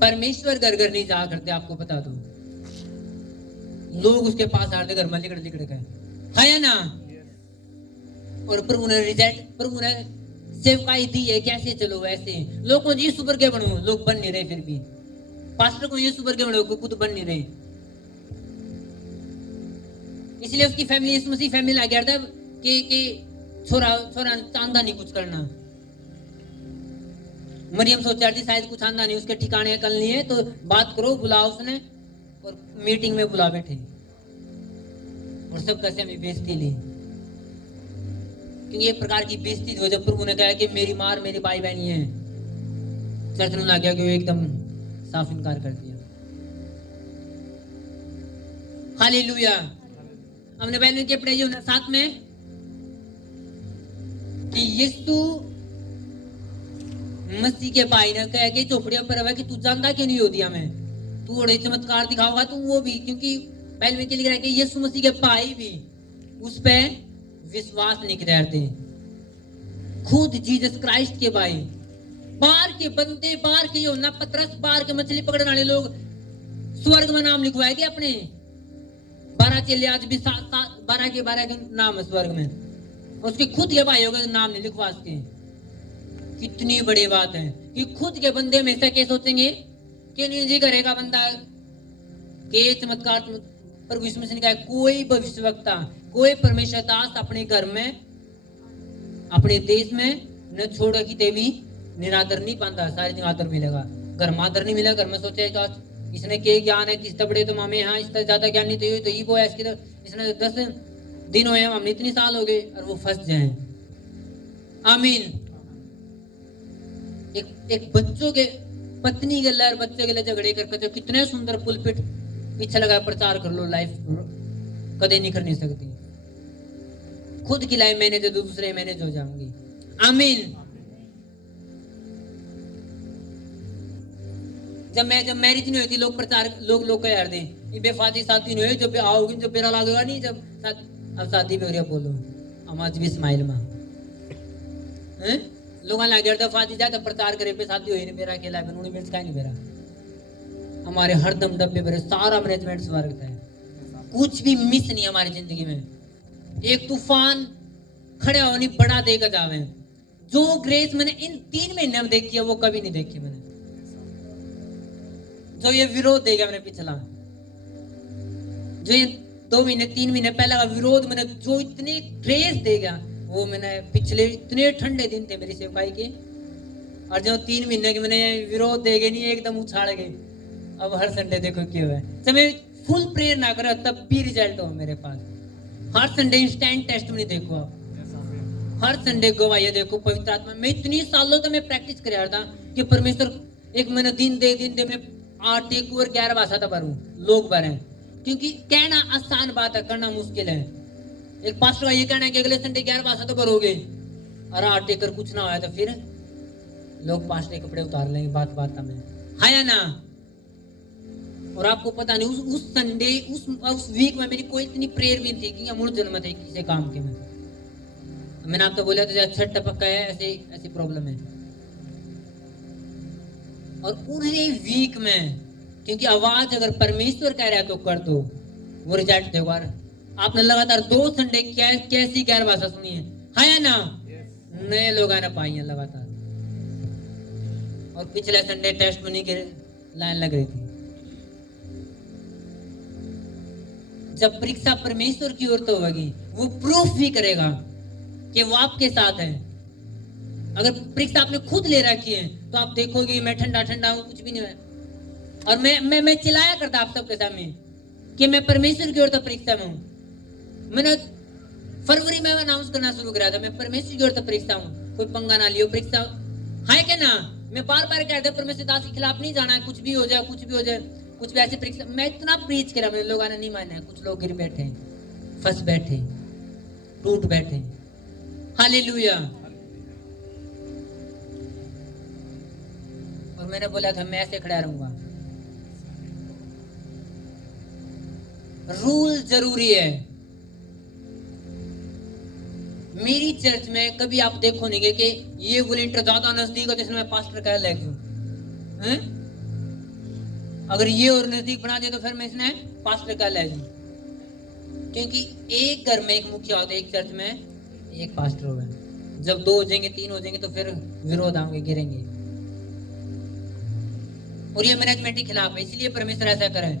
परमेश्वर घर घर नहीं जा करते, आपको बता दो, लोग उसके पास आते घर में लिकड़ गए, है ना। और प्रभु ने रिजल्ट, प्रभु ने सेवकाई दी है, कैसे चलो वैसे। लोगों को यीशु वर्गे बनो, लोग बन नहीं रहे, फिर भी पास्टर को यीशु वर्गे बनो, खुद बन नहीं रहे। इसलिए उसकी फैमिली यीशु मसीह फैमिली आ गया था कि छोरा चांदा नहीं कुछ करना। मरियम सोचा थी शायद कुछ आंदा नहीं, उसके ठिकाने कल नहीं है, तो बात करो, बुलाओ उसने, और मीटिंग में बुला बैठे और सब कैसे हमें बेइज्जती ली, क्योंकि ये प्रकार की बेइज्जती हो जब प्रभु ने कहा कि मेरी मार मेरी भाई बहनी है, चर्च में ना गया कि वो एकदम साफ इनकार कर दिया। हालेलुया। हमने बाइबल के पढ़े जो साथ में कि यीशु मसीह के भाई ने कहा कि चौपड़िया पर कि तू जानता क्यों नहीं हो दिया, मैं तू बड़े चमत्कार दिखाओगा तू वो भी, क्योंकि बाइबल में क्या लिख रहा है कि यीशु मसीह के भाई भी उस पे विश्वास नहीं करते। खुद जीसस क्राइस्ट के भाई, बाहर के बंदे, बाहर के योना पतरस, बाहर के मछली पकड़ने वाले लोग स्वर्ग में नाम लिखवाए गए अपने 12 चेले, आज भी 12 के नाम है स्वर्ग में, उसके खुद के भाइयों का नाम नहीं लिखवा सके। कितनी बड़ी बात है कि खुद के बंदे में से क्या सोचेंगे कि नहीं जी करेगा बंदा के चमत्कार। पर यीशु मसीह ने कहा कोई भविष्यवक्ता, कोई परमेश्वर दास अपने घर में, अपने देश में न छोड़ की देवी निरादर नहीं पाता, सारी जगह आदर मिलेगा, घर में आदर नहीं मिलेगा। घर में सोचे तो इसने के ज्ञान है, इससे बड़े तो मामे, हाँ इससे ज्यादा ज्ञान नहीं तो ये वो है, इसने 10 दिन हुए, हम इतनी साल हो गए, और वो फंस जाए। आमीन। एक बच्चों के पत्नी के लिए, बच्चे के लिए झगड़े करके कितने सुंदर पुलपिट पीछे लगा प्रचार कर लो, लाइफ कदे नहीं कर नहीं सकती। खुद की लाइफ मैनेज, दूसरे मैनेज हो जाऊंगी। आमीन। जब मैरिज नहीं हुई थी, लोग प्रचार लोग कह रहे थे बेफाजी शादी नहीं हुई, जब आओगी जब बेरा लागेगा नहीं, जब अब शादी भी हो रही है, बोलो हम आज भी स्माइल में हैं लोग लगे था फादी जाता प्रचार करे पे शादी हुई नहीं, मेरा अकेला है, उन्होंने मिर्च का नहीं मेरा, हमारे हरदम डब्बे भरे, सारा मैनेजमेंट स्वर्ग है, कुछ भी मिस नहीं हमारी जिंदगी में। एक तूफान खड़े होने बड़ा देगा जावे, जो ग्रेस मैंने इन 3 महीने में देखी है वो कभी नहीं देखी मैंने। जो ये विरोध देगा मैंने पिछला, जो ये 2 महीने 3 महीने पहले का विरोध मैंने जो इतने ग्रेस देगा, वो मैंने पिछले इतने ठंडे दिन थे मेरी सेवकाई के, और जो 3 महीने के मैंने विरोध देगे नहीं एकदम उछाड़ गए। अब हर संडे देखो क्यों है, जब मैं फुल प्रेयर ना करो तब भी रिजल्ट हो मेरे पास। हर संडे इंस्टेंट टेस्ट में देखो, हर संडे गवाही देखो पवित्र आत्मा मैं इतनी सालों तक मैं प्रैक्टिस कर रहा था कि परमेश्वर एक महीना दिन दे मैं 8 एक और 11 भाषा था भरूं लोग भरे क्योंकि कहना आसान बात है करना मुश्किल है। एक पास्टर का ये कहना है कि अगले संडे 11 भाषा तो भरोगे और 8 एक कुछ ना होया तो फिर लोग पास्टर के कपड़े उतार लेंगे बात में है या ना। और आपको पता नहीं उस संडे उस वीक में मेरी कोई इतनी प्रेयर भी नहीं थी कि मूल जन्म थे किसी काम के में मैंने आपको बोला तो अच्छा टपका है ऐसी प्रॉब्लम है। और पूरे वीक में क्योंकि आवाज अगर परमेश्वर कह रहा है तो कर दो वो रिजल्ट देगा। आपने लगातार 2 संडे कैसी 11 भाषा सुनी है या ना नए लोग आना पाई हैं लगातार। और पिछले संडे टेस्ट मनी के लाइन लग रही थी। जब परीक्षा परमेश्वर की ओर तो होगी वो प्रूफ भी करेगा कि वो आपके साथ है। अगर परीक्षा आपने खुद ले रखी है तो आप देखोगे मैं ठंडा हूं कुछ भी नहीं है। और मैं चिल्लाया करता आप सबके सामने कि मैं परमेश्वर की ओर तो परीक्षा में हूं। मैंने फरवरी में अनाउंस करना शुरू करा था मैं परमेश्वर की ओर तो परीक्षा हूं कोई पंगा ना लियो परीक्षा है क्या ना। मैं बार कहता परमेश्वर दास के खिलाफ नहीं जाना है कुछ भी हो जाए कुछ भी ऐसी परीक्षा मैं इतना प्रीच करा मेरे लोगों ने नहीं माना है। कुछ लोग गिर बैठे फंस बैठे टूट बैठे हालेलुया। और मैंने बोला था मैं ऐसे खड़ा रहूंगा। रूल जरूरी है। मेरी चर्च में कभी आप देखो नहीं कि ये वॉलंटियर ज्यादा नजदीक हो जिसमें मैं पास्टर कह ले हैं। अगर ये और नजदीक बना दिया तो फिर मैं इसने पास्टर कह ले क्योंकि एक घर में एक मुखिया होता है एक चर्च में एक पास्टर होगा। जब 2 हो जाएंगे 3 हो जाएंगे तो फिर विरोध आएंगे गिरेंगे। और ये मैनेजमेंट के खिलाफ है इसलिए परमेश्वर ऐसा करे।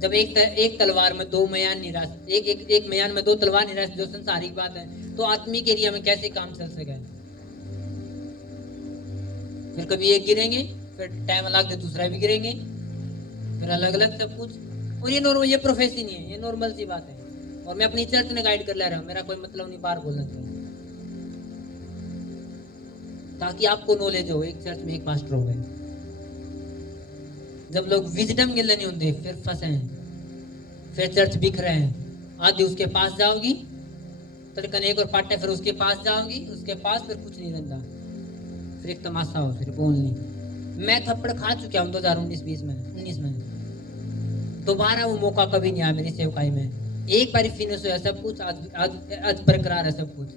जब एक तलवार में 2 म्यान निराश एक म्यान में 2 तलवार निराश जो संसारिक बात है तो आत्मिक एरिया में कैसे काम चल सके। फिर कभी एक गिरेंगे फिर टाइम अलग दूसरा भी गिरेंगे फिर अलग अलग सब कुछ। और ये नॉर्मल ये प्रोफेसी नहीं है ये नॉर्मल सी बात है। और मैं अपनी चर्च में गाइड कर ले रहा हूँ मेरा कोई मतलब नहीं बाहर बोलना चाहिए ताकि आपको नॉलेज हो। एक चर्च में एक पास्टर हो गए। जब लोग विजडम गिले नहीं होते फिर फंसे हैं फिर चर्च बिख रहे हैं। आदि उसके पास जाओगी तड़कन एक और पाटे फिर उसके पास जाओगी उसके पास फिर कुछ नहीं रहता फिर एक तमाशा हो फिर बोल नहीं। मैं थप्पड़ खा चुका हूँ 2019 में दोबारा वो मौका कभी नहीं आया मेरी सेवकाई में। एक बार फिनिश हुआ सब कुछ आज बरकरार है सब कुछ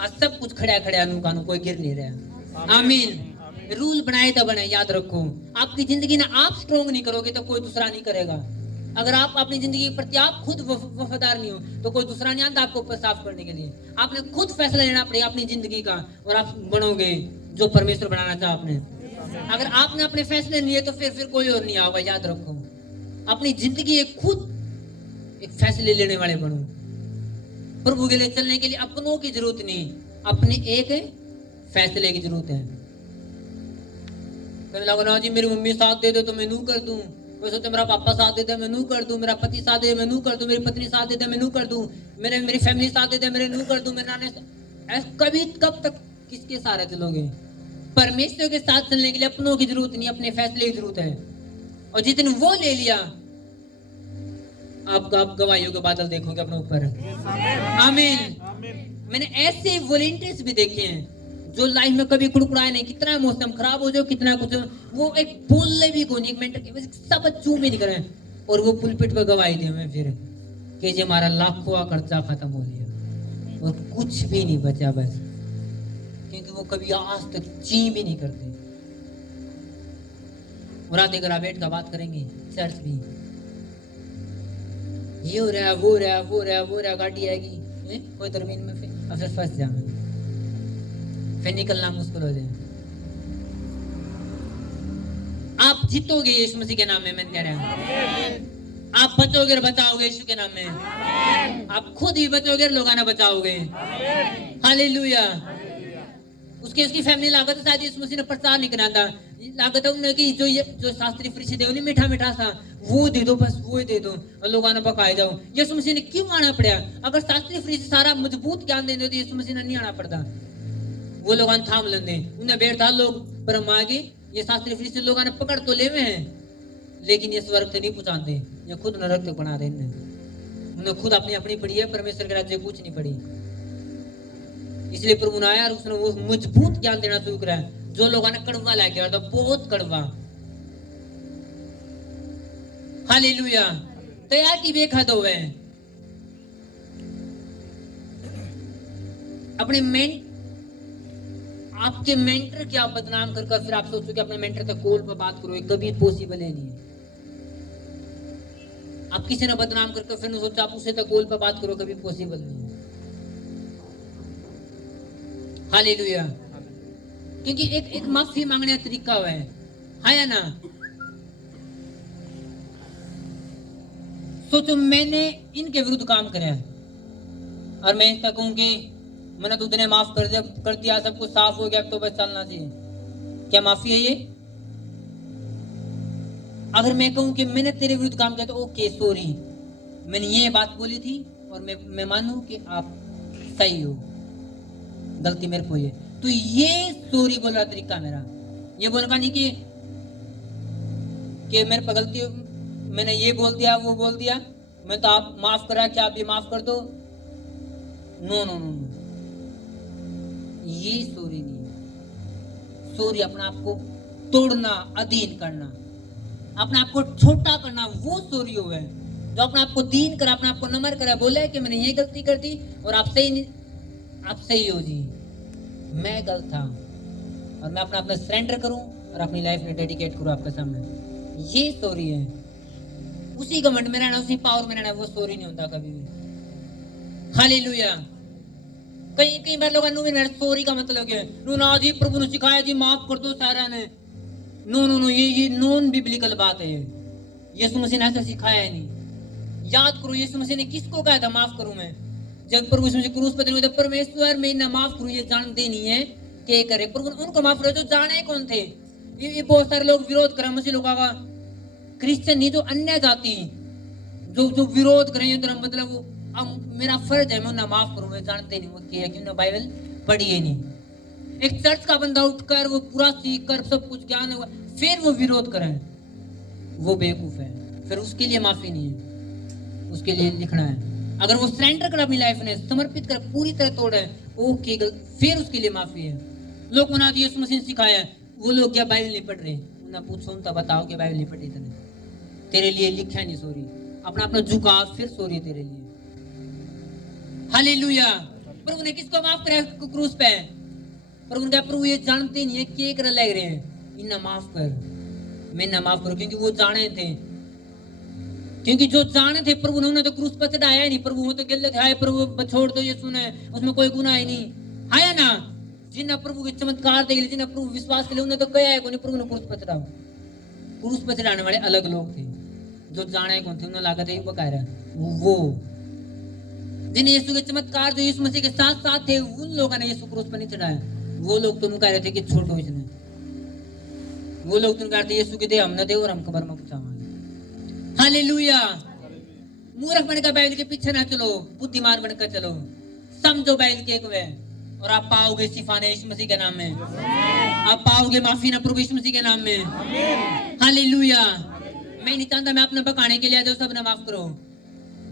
आज सब कुछ खड़ा कानून कोई गिर नहीं रहा। आमीन। रूल बनाए तो बने याद रखो। आपकी जिंदगी ना आप स्ट्रोंग नहीं करोगे तो कोई दूसरा नहीं करेगा। अगर आप अपनी जिंदगी के प्रति आप खुद वफादार नहीं हो तो कोई दूसरा नहीं आता आपको साफ करने के लिए। आपने खुद फैसला लेना पड़ेगा अपनी जिंदगी का और आप बनोगे जो परमेश्वर बनाना चाहा आपने। अगर आपने अपने फैसले लिए तो फिर कोई और नहीं आएगा। याद रखो अपनी जिंदगी खुद एक फैसले लेने वाले बनो। प्रभु के लिए चलने के लिए अपनों की जरूरत नहीं अपने एक फैसले की जरूरत है। ना जी मेरी मम्मी साथ दे दो तो मैं नू कर दूं। कोई सोचे मेरा पापा साथ दे दे मैं नू कर दूं। मेरा पति साथ दे मैं नू कर दूं। मेरी पत्नी साथ दे दे मैं नू कर दूं। मेरी फैमिली साथ दे दे मेरे नू कर दूं। मेरे नाने कब तक किसके सहारे चलोगे। परमेश्वर के साथ चलने के लिए अपनों की जरूरत नहीं अपने फैसले की जरूरत है। और जितने वो ले लिया आप गवाहियों के बादल देखोगे अपने ऊपर। आमीन। मैंने ऐसे वॉलंटियर्स भी देखे हैं जो लाइफ में कभी कुड़कुड़ाए नहीं। कितना मौसम खराब हो जाओ कितना कुछ वो एक बोलने भी को नहीं एक मिनट के सब चूम ही नहीं करे और वो पुलपिट पर गवाही दे मैं फिर कि जो हमारा लाखों का खर्चा खत्म हो गया और कुछ भी नहीं बचा बस क्योंकि वो कभी आज तक ची भी नहीं करते। और आते ग्रावेट का बात करेंगे चर्च भी ये हो रहा वो रहा गाड़ी आएगी कोई तरमीन में फिर फंस जाए फिर निकलना मुश्किल हो जाए। आप जीतोगे यीशु मसीह के नाम में मैं कह रहा हूं। आप बचोगे और बचाओगे यीशु के नाम में। आप खुद ही बचोगे और लोगों ने बचाओगे। हालेलुया। उसकी फैमिली लागत शायद यीशु मसीह ने प्रचार नहीं करना था लागत है उन्हें कि जो शास्त्री फरीसी दे मीठा मीठा सा वो दे दो, बस वो ही दे दो और लोगों ने पकाए जाओ। यीशु मसीह ने क्यों आना पड़ा? अगर शास्त्री फरीसी सारा मजबूत ज्ञान देते तो यीशु मसीह ने नहीं आना पड़ता। वो लोग थाम लेंगे, उन्हें बैठा लोग ब्रह्म आगे, ये शास्त्री फरीसी लोगों ने पकड़ तो ले हैं, लेकिन ये स्वर्ग से नहीं पहुंचाते, ये खुद नरक तक बना दे। उन्हें खुद अपनी अपनी पड़ी है, परमेश्वर के राज्य कुछ नहीं पड़ी। इसलिए प्रभु ने आया और उसने वो मजबूत ज्ञान देना शुरू करा, जो लोगों ने कड़वा लाके आया था, बहुत कड़वा। हालेलुया। तैयार की बेखा दो है अपने आपके मेंटर की आप बदनाम कर फिर आप सोचो कि अपने मेंटर तक कॉल पर बात करो, कभी पॉसिबल है नहीं। आप किसी ने बदनाम करके फिर सोचो आप उसे तक कॉल पर बात करो, कभी पॉसिबल नहीं। हालेलुया। क्योंकि एक माफी मांगने का तरीका है ना। सोचो मैंने इनके विरुद्ध काम करा और मैं इसका कहूं कि मैंने तो तुझने माफ कर दिया, सब कुछ साफ हो गया, अब तो बस चलना चाहिए। क्या माफी है ये? अगर मैं कहूं कि मैंने तेरे विरुद्ध काम किया तो ओके सॉरी, मैंने ये बात बोली थी और मैं मानूं कि आप सही हो, गलती मेरे को, ये तो ये सॉरी बोलने का तरीका मेरा। ये बोलना नहीं कि मेरे पर गलती, मैंने ये बोल दिया वो बोल दिया, मैं तो आप माफ करा, क्या आप भी माफ कर दो? नो नो नो, ये सॉरी नहीं है। सॉरी अपने आप को तोड़ना, अधीन करना, अपने आप को छोटा करना, वो सॉरी हो है जो अपने आप को दीन कर, अपने आप को नम्र करा, बोले कि मैंने ये गलती कर दी और आप सही हो जी, मैं गलत था और मैं अपना सरेंडर करूं और अपनी लाइफ में डेडिकेट करूं आपके सामने, ये सॉरी है। उसी घमंड में रहना, उसी पावर में रहना, वो सॉरी नहीं होता कभी भी। हालेलुया। कई बार लोग सॉरी का मतलब क्या है? ना जी प्रभु ने सिखाया जी माफ कर दो सारा ने। नो नो नो, ये नॉन बिब्लिकल बात है। यीशु मसीह ने ऐसा सिखाया है नहीं। याद करो यीशु मसीह ने किसको कहा था माफ करूं मैं? जब प्रभु यीशु मसीह क्रूस पर चढ़े थे, परमेश्वर मैं इन्हें माफ करूं, ये जानते नहीं है क्या करे। प्रभु उनको माफ करो जो जाने कौन थे। ये बहुत सारे लोग विरोध करें मसीह लोगों का, क्रिश्चियन नहीं, जो अन्य जाति जो विरोध करें, मतलब वो मेरा फर्ज है मैं उन्हें माफ करूं, मैं जानते नहीं वो क्या, क्योंकि बाइबल पढ़ी है नहीं। एक चर्च का बंदा उठकर वो पूरा सीख कर सब कुछ ज्ञान हुआ फिर वो विरोध करें, वो बेवकूफ है। फिर उसके लिए माफी नहीं है, उसके लिए लिखना है। अगर वो सरेंडर कर अपनी लाइफ ने समर्पित कर पूरी तरह तोड़े, ओके, फिर उसके लिए माफी है। लोग बना दिए यीशु मसीह ने सिखाया, वो लोग क्या बाइबल नहीं पढ़ रहे? उन्हें पूछो, उनका बताओ कि बाइबल नहीं पढ़ी तेरे लिए लिखा नहीं सॉरी, अपना झुका फिर सॉरी तेरे लिए। हालेलुया। प्रभु ने किसको माफ कराया क्रूस पे? प्रभु ने कहा प्रभु ये जानते नहीं है क्या कर लग रहे हैं, इन्हें माफ कर, मैं ना माफ करूं, क्योंकि वो जाने थे, क्योंकि जो जाने थे प्रभु ने उन्हें तो क्रूस पर चढ़ाया ही नहीं। प्रभु वो तो गिल्ले थे, प्रभु छोड़ दो, ये सुने उसमें कोई गुनाह ही नहीं है ना। जिन्हें प्रभु के चमत्कार देखे, जिन्हें प्रभु विश्वास के लिए उन्हें तो कहा है कोई प्रभु ने क्रूस पर चढ़ाओ। क्रूस पर चढ़ाने वाले अलग लोग थे, जो जाने कौन थे, उन्हें लागत है वो कह रहा है वो जिन्हें यीशु के चमत्कार जो यीशु मसीह के साथ साथ थे, उन लोगों ने यीशु क्रूस पर नहीं चढ़ाया। वो लोग तो कह रहे थे कि छोड़ो इसने, वो लोग तुम कह रहे थे यीशु के दे हम न दे और हम कब्र में पहुंचाएंगे। हालेलुया। मूर्ख बनकर बैल के पीछे ना चलो, बुद्धिमान बनकर चलो, समझो बैल के एक वे, और आप पाओगे शिफाने यीशु मसीह के नाम में, आप पाओगे माफी ना प्रभु यीशु मसीह के नाम में। हालेलुया। मैं नहीं चाहता मैं अपने बकाने के लिए जो सब ने माफ करो,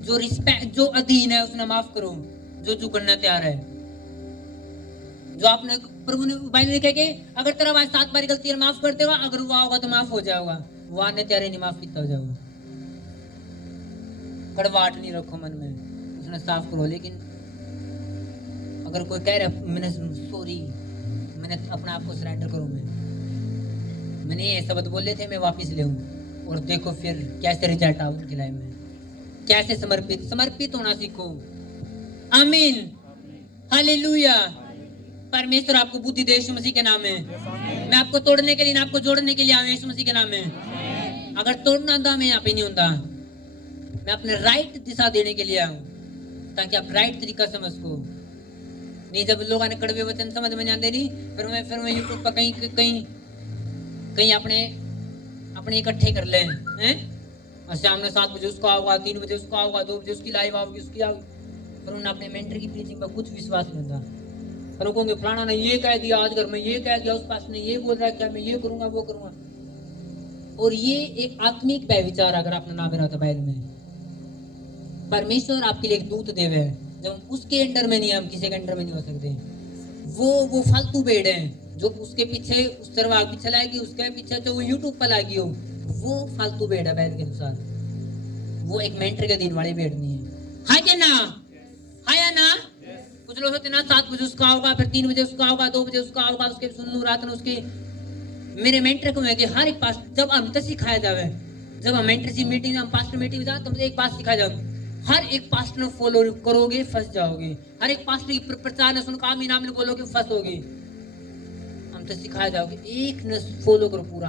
जो रिस्पेक्ट जो अधीन है उसने माफ करो, जो करना तैयार है, जो आपने प्रभु ने बाइबल में कहा कि अगर तेरा भाई 7 बार गलती है माफ करते हुआ, अगर वो होगा तो माफ हो जाएगा, वो आने तेरे नहीं माफ किया हो जाएगा। कड़वाहट नहीं रखो मन में, उसने साफ करो। लेकिन अगर कोई कह रहा मैंने सॉरी, मैंने अपने आप को सरेंडर करूं, मैंने ये शब्द बोले थे मैं वापस ले आऊं, और देखो फिर कैसे रिजल्ट आओ उनकी लाइफ में, कैसे समर्पित होना सीखो। आमीन। हालेलुया। परमेश्वर आपको बुद्धि दे यीशु मसीह के नाम में। मैं आपको तोड़ने के लिए, आपको जोड़ने के लिए आया यीशु मसीह के नाम में। अगर तोड़ना था मैं यहाँ पे नहीं होता, मैं अपने राइट दिशा देने के लिए आऊं, ताकि आप राइट तरीका समझ को। नहीं जब लोग आने कड़वे वचन समझ में नहीं आते नहीं, फिर मैं यूट्यूब पर कहीं कहीं अपने अपने इकट्ठे कर ले हैं, और शाम में 7 बजे उसको आओगा, 3 बजे उसको आओगा, 2 बजे उसकी लाइव आओगी, उसकी आओगी, पर उन्होंने अपने मेंटर की प्रीचिंग पर कुछ विश्वास नहीं था। पर वो कहोगे फलाना ने ये कह दिया, आज घर में ये कह दिया, उस पास ने ये बोल रहा है, क्या मैं ये करूंगा वो करूंगा। और ये एक आत्मिक व्यभिचार अगर आपने नाम रहा था बाइबल में। परमेश्वर आपके लिए एक दूत देवे है, जब उसके अंडर में नहीं, हम किसी के अंडर में नहीं हो सकते। वो फालतू भेड़ है जो उसके पीछे उस तरह आग पीछे लाएगी, उसके पीछे जो वो यूट्यूब पर लाएगी हो, वो फालतू भेड़ है बाइबल के अनुसार। वो एक मेंटर के दिन वाली भेड़ नहीं है। हाय क्या ना, हाय या ना। कुछ लोग होते ना 7 बजे उसका होगा, फिर 3 बजे उसका होगा, 2 बजे उसका होगा, उसके सुन लूं रात में उसके। मेरे मेंटर को है कि हर एक पास जब हम तो सिखाया जावे, जब हम मेंटरशिप मीटिंग, हम पास्टर मीटिंग में जाते, तो एक बात सिखाया जाओ, हर एक पास्टर फॉलो करोगे फंस जाओगे, हर एक पास्टर की प्रचार न सुन काम ही नाम बोलोगे फंसोगे। हम तो सिखाया जाओगे एक न फॉलो करो पूरा।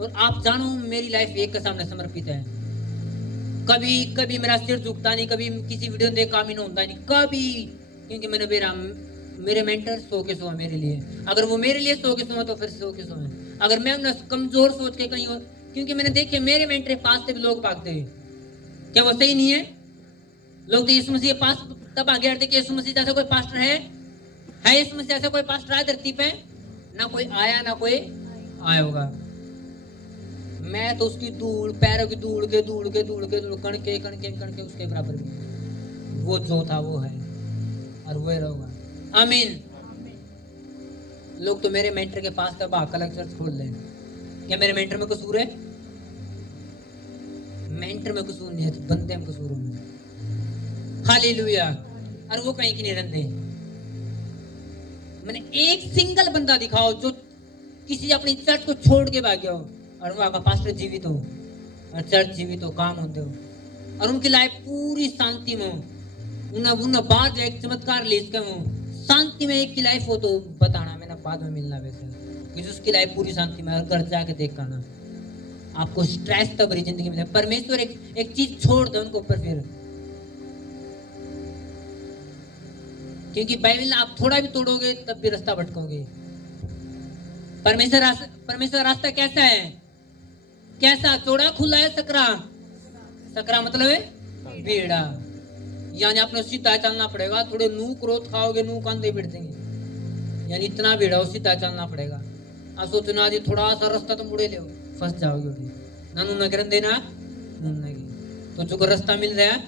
और आप जानो मेरी लाइफ एक के सामने समर्पित है। कभी कभी मेरा सिर झुकता नहीं, कभी किसी वीडियो देख काम ही नहीं होता नहीं कभी, क्योंकि मैंने मेरे मेंटर 100 के 100 है मेरे लिए। अगर वो मेरे लिए 100 के 100 है तो फिर 100 के 100 है। अगर मैं उन्हें कमजोर सोच के कहीं, क्योंकि मैंने देखे मेरे मेंटर पास से भी लोग भागते हैं, क्या वो सही नहीं है? लोग तो यीशु मसीह के पास तब आगे हटते कि यीशु मसीह जैसा कोई पास्टर है यीशु मसीह जैसा कोई पास्टर आया धरती पे? ना कोई आया ना कोई आया होगा। मैं तो उसकी धूल, पैरों की धूल के कण के उसके बराबर भी। वो जो था वो है और वो रहेगा। आमीन। लोग तो मेरे मेंटर के पास तब आकर चर्च खोल लें। क्या मेरे मेंटर में कसूर है? मेंटर में कसूर नहीं है, तो बंदे में कसूर होंगे। हालेलुया। और वो कहीं की नहीं रहते। मैंने एक सिंगल बंदा दिखाओ जो किसी अपनी चर्च को छोड़ के भाग गया हो और वहां का पास्टर जीवित हो और चर्च जीवित हो, काम होते हो, और उनकी लाइफ पूरी शांति में हो। उन्हें बाद एक चमत्कार ले इसका हो, शांति में एक की लाइफ हो तो बताना, मैंने बाद में मिलना वैसे कि उसकी लाइफ पूरी शांति में, और घर जाके देख करना आपको स्ट्रेस तो भरी जिंदगी में। परमेश्वर एक चीज छोड़ दे उनको ऊपर फिर, क्योंकि बाइबल आप थोड़ा भी तोड़ोगे तब भी रास्ता भटकोगे। परमेश्वर रास्ता कैसा है? कैसा? चौड़ा खुला है, सकरा? सकरा मतलब है बेड़ा, यानी आपने सीधा चलना पड़ेगा। थोड़े नू क्रोध खाओगे, नू कंधे बिड़ देंगे, यानी इतना बेड़ा हो, सीधा चलना पड़ेगा। आप सोचना जी थोड़ा सा रास्ता तो मुड़े लो, फंस जाओगे। नानू नगर देना तो जो रास्ता मिल रहा है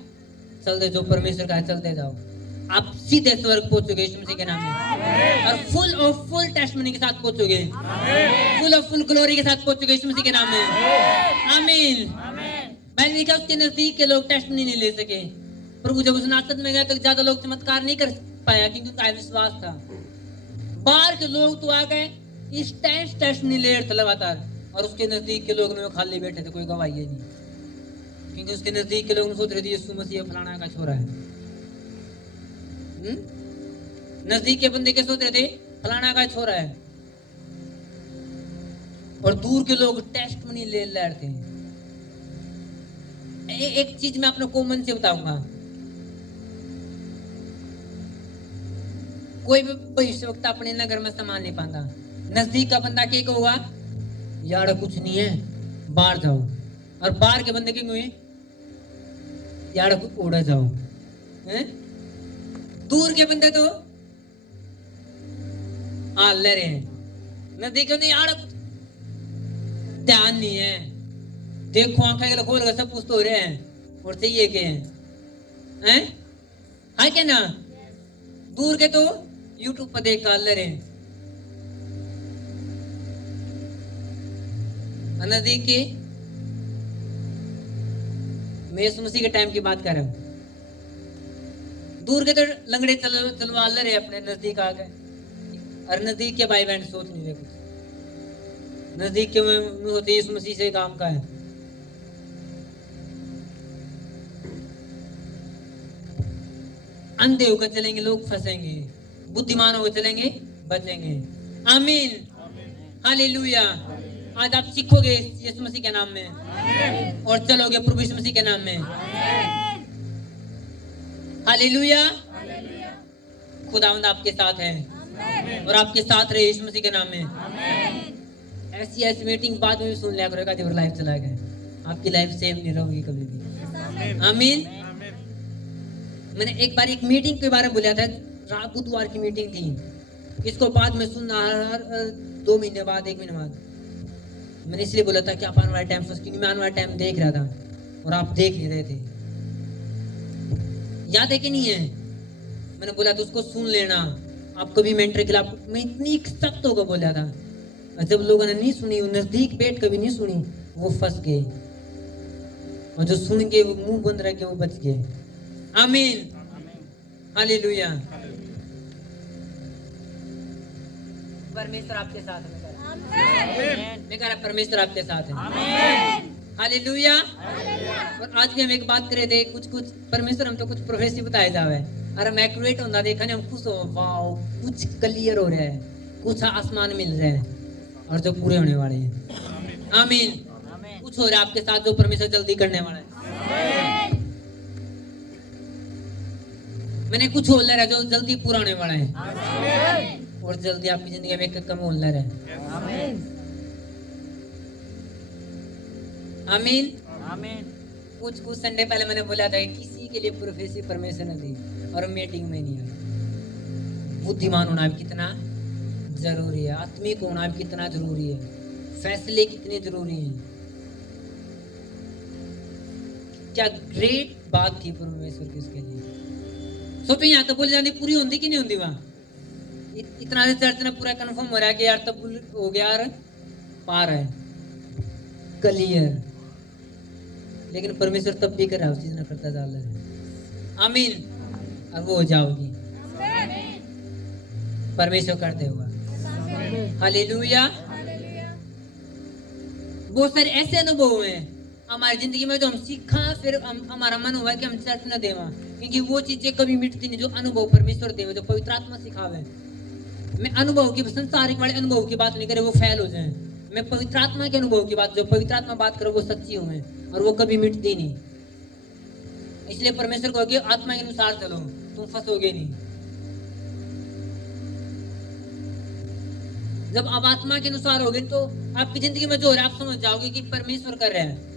चलते, जो परमेश्वर का है चलते जाओ, आप सीधे स्वर्ग पहुंचोगे यीशु मसीह के नाम में, और फुल टेस्टिमनी के साथ पहुंचोगे, फुल ग्लोरी के साथ पहुंचोगे यीशु मसीह के नाम में। आमीन। मैंने कहा उसके नजदीक के लोग टेस्टिमनी नहीं ले सके। प्रभु जब उस नासरत में गया तो ज्यादा लोग चमत्कार नहीं कर पाया क्योंकि उनका विश्वास था। बाहर के लोग तो आ गए, इस टेस्टिमनी ले रहे थे लगातार, और उसके नजदीक के लोग खाली बैठे थे, कोई गवाही नहीं, क्योंकि उसके नजदीक के लोग सोच रहे थे यीशु मसीह फलाना का छोरा है। नजदीक के बंदे के सोच रहे थे फलाना का छोरा है, और दूर के लोग टेस्टिमनी ले रहे थे। एक चीज मैं अपने कॉमन से बताऊंगा, कोई भी भविष्यवक्ता अपने नगर में सामान नहीं पाता। नजदीक का बंदा क्या कहोगा? यार कुछ नहीं है, बाहर जाओ। और बाहर के बंदे क्या कहोगे? यार उड़ा जाओ। हैं? दूर के बंदे तो ले रहे हैं, नजदीक के यार ध्यान नहीं है, देखो आंखें खोल कर सब पूछ तो रहे हैं और चाहिए क्या है? हाँ क्या ना? दूर के तो यूट्यूब पर देख कर ले रहे हैं, नजदीक के मैं यीशु मसीह के टाइम की बात कर रहा हूं। दूर के तो लंगड़े चलवा ले रहे, अपने नजदीक आ गए, और नजदीक के भाई बहन सोच नहीं रहे कुछ। नजदीक के में होते यीशु मसीह से काम का है। अंधे होकर चलेंगे लोग फंसेंगे, बुद्धिमान होकर चलेंगे बचेंगे। आमीन। हालेलुया। आज आप सीखोगे यीशु मसीह के नाम में और चलोगे प्रभु यीशु मसीह के नाम में। हालेलुया। खुदावंद आपके साथ है और आपके साथ रहे यीशु मसीह के नाम में। ऐसी ऐसी मीटिंग बाद में भी सुन लिया करेगा जब लाइफ चला गया, आपकी लाइफ सेम नहीं रहोगी कभी भी। आमीन। मैंने एक बार एक मीटिंग के बारे में बोला था, बुधवार की मीटिंग थी, इसको बाद में सुनना हर 2 महीने बाद 1 महीने बाद। मैंने इसलिए बोला था कि आप आने वाले टाइम सोच, क्योंकि मैं आने वाला टाइम देख रहा था और आप देख नहीं रहे थे। याद है कि नहीं है? मैंने बोला था उसको सुन लेना, आप कभी मेंटर के खिलाफ, मैं इतनी सख्त होकर बोला था, जब लोगों ने नहीं सुनी, नजदीक बैठ कभी नहीं सुनी, वो फंस गए, और जो सुन के वो मुंह बंद रह के वो बच गए। आमीन, हालेलुया। परमेश्वर आपके साथ है, मैं कह रहा परमेश्वर आपके साथ है। हालेलुया। और आज भी हम एक बात करे थे, कुछ परमेश्वर हम तो कुछ प्रोफेसी बताए जावे, अरे हम एक्यूरेट होना देखा नहीं, हम खुश हो, वाओ कुछ क्लियर हो रहा है, कुछ आसमान मिल रहा है, और जो पूरे होने वाले हैं। आमीन। कुछ हो रहा है आपके साथ जो परमेश्वर जल्दी करने वाला है। मैंने कुछ होल्डर है जो जल्दी पूरा होने वाला है, और जल्दी आपकी जिंदगी में एक कम होल्डर है। आमीन। कुछ संडे पहले मैंने बोला था किसी के लिए प्रोफेसी परमेश्वर ने दी, और मीटिंग में नहीं आई। बुद्धिमान होना भी कितना जरूरी है, आत्मिक होना भी कितना जरूरी है, फैसले कितने जरूरी हैं। क्या ग्रेट बात थी परमेश्वर की उसके लिए। सोचो यहाँ तो बोली जाती पूरी होती कि नहीं होती, वहां इतना चर्च ने पूरा कंफर्म हो रहा है कि यार तब हो गया यार, पार है क्लियर, लेकिन परमेश्वर तब भी कर रहा है, उस चीज ने करता जा रहा है। आमीन। और वो हो जाओगी, परमेश्वर करते हुआ। हालेलुया। बहुत सारे ऐसे अनुभव हैं हमारी जिंदगी में जो हम सीखा, फिर हमारा मन हुआ कि हम चर्च न देवा, क्योंकि वो चीजें कभी मिटती नहीं जो अनुभव परमेश्वर देवे, जो पवित्र आत्मा सिखावे। मैं अनुभव की, संसारिक वाले अनुभव की बात नहीं करे, वो फैल हो जाए। मैं पवित्र आत्मा के अनुभव की बात, जो पवित्र आत्मा बात करो वो सच्ची हो, और वो कभी मिटती नहीं। इसलिए परमेश्वर को कि आत्मा के अनुसार चलो, तुम फंसोगे नहीं। जब आप आत्मा के अनुसार होगे तो आपकी जिंदगी में जो हो रहा है आप समझ जाओगे कि परमेश्वर कर रहे हैं।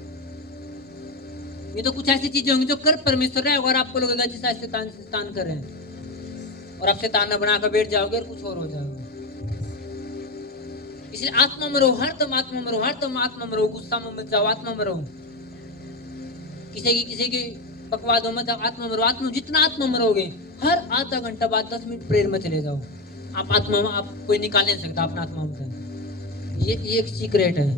ये तो कुछ ऐसी चीजें होंगी जो कर परमेश्वर रहे, और आपको लगेगा जैसे शैतान कर रहे हैं, और आप शैतान न बनाकर बैठ जाओगे और कुछ और हो जाओगे। इसलिए आत्मा में रहो, हरदम आत्मा में रहो, हरदम आत्मा में रहो, गुस्सा में मत जाओ, आत्मा में रहो, किसी की बकवाद मत जाओ, आत्मा में रहो। आत्मा जितना आत्मा में रहोगे, हर आधा घंटा बाद 10 मिनट प्रेयर में चले जाओ। आप आत्मा में, आप कोई निकाल नहीं सकता अपना आत्मा में, ये एक सीक्रेट है,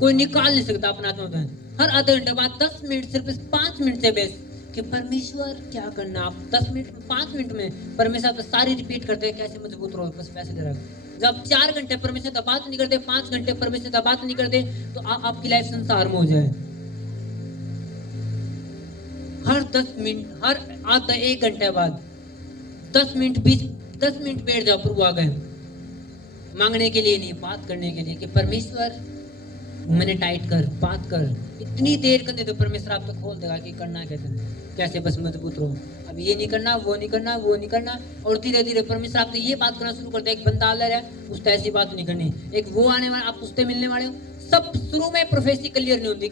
कोई निकाल नहीं सकता अपना आत्मा में। हर आधा घंटा बाद 10 मिनट, सिर्फ 5 मिनट से बेस कि परमेश्वर क्या करना। आप 10 मिनट 5 मिनट में परमेश्वर तो सारी रिपीट करते हैं, कैसे मजबूत रहो, बस फैसले रख। जब 4 घंटे परमेश्वर का बात नहीं करते, 5 घंटे परमेश्वर का बात नहीं करते, तो आपकी लाइफ संसार में हो जाए। हर 10 मिनट, हर आधा 1 घंटे बाद 10 मिनट 10 मिनट बैठ जाओ प्रभु आ गए, मांगने के लिए नहीं, बात करने के लिए कि परमेश्वर मैंने टाइट कर, बात कर। इतनी देर करने तो परमेश्वर आप तो खोल देगा कि करना कैसे बस मजबूत रहो। अब ये नहीं करना, वो नहीं करना, वो नहीं करना, और धीरे धीरे परमेश्वर आप तो ये बात करना शुरू करते हैं। एक बंदा अलग है, उससे ऐसी बात नहीं करनी, एक वो आने वाला, आप उससे मिलने वाले हो। सब शुरू में प्रोफेसी क्लियर नहीं होती,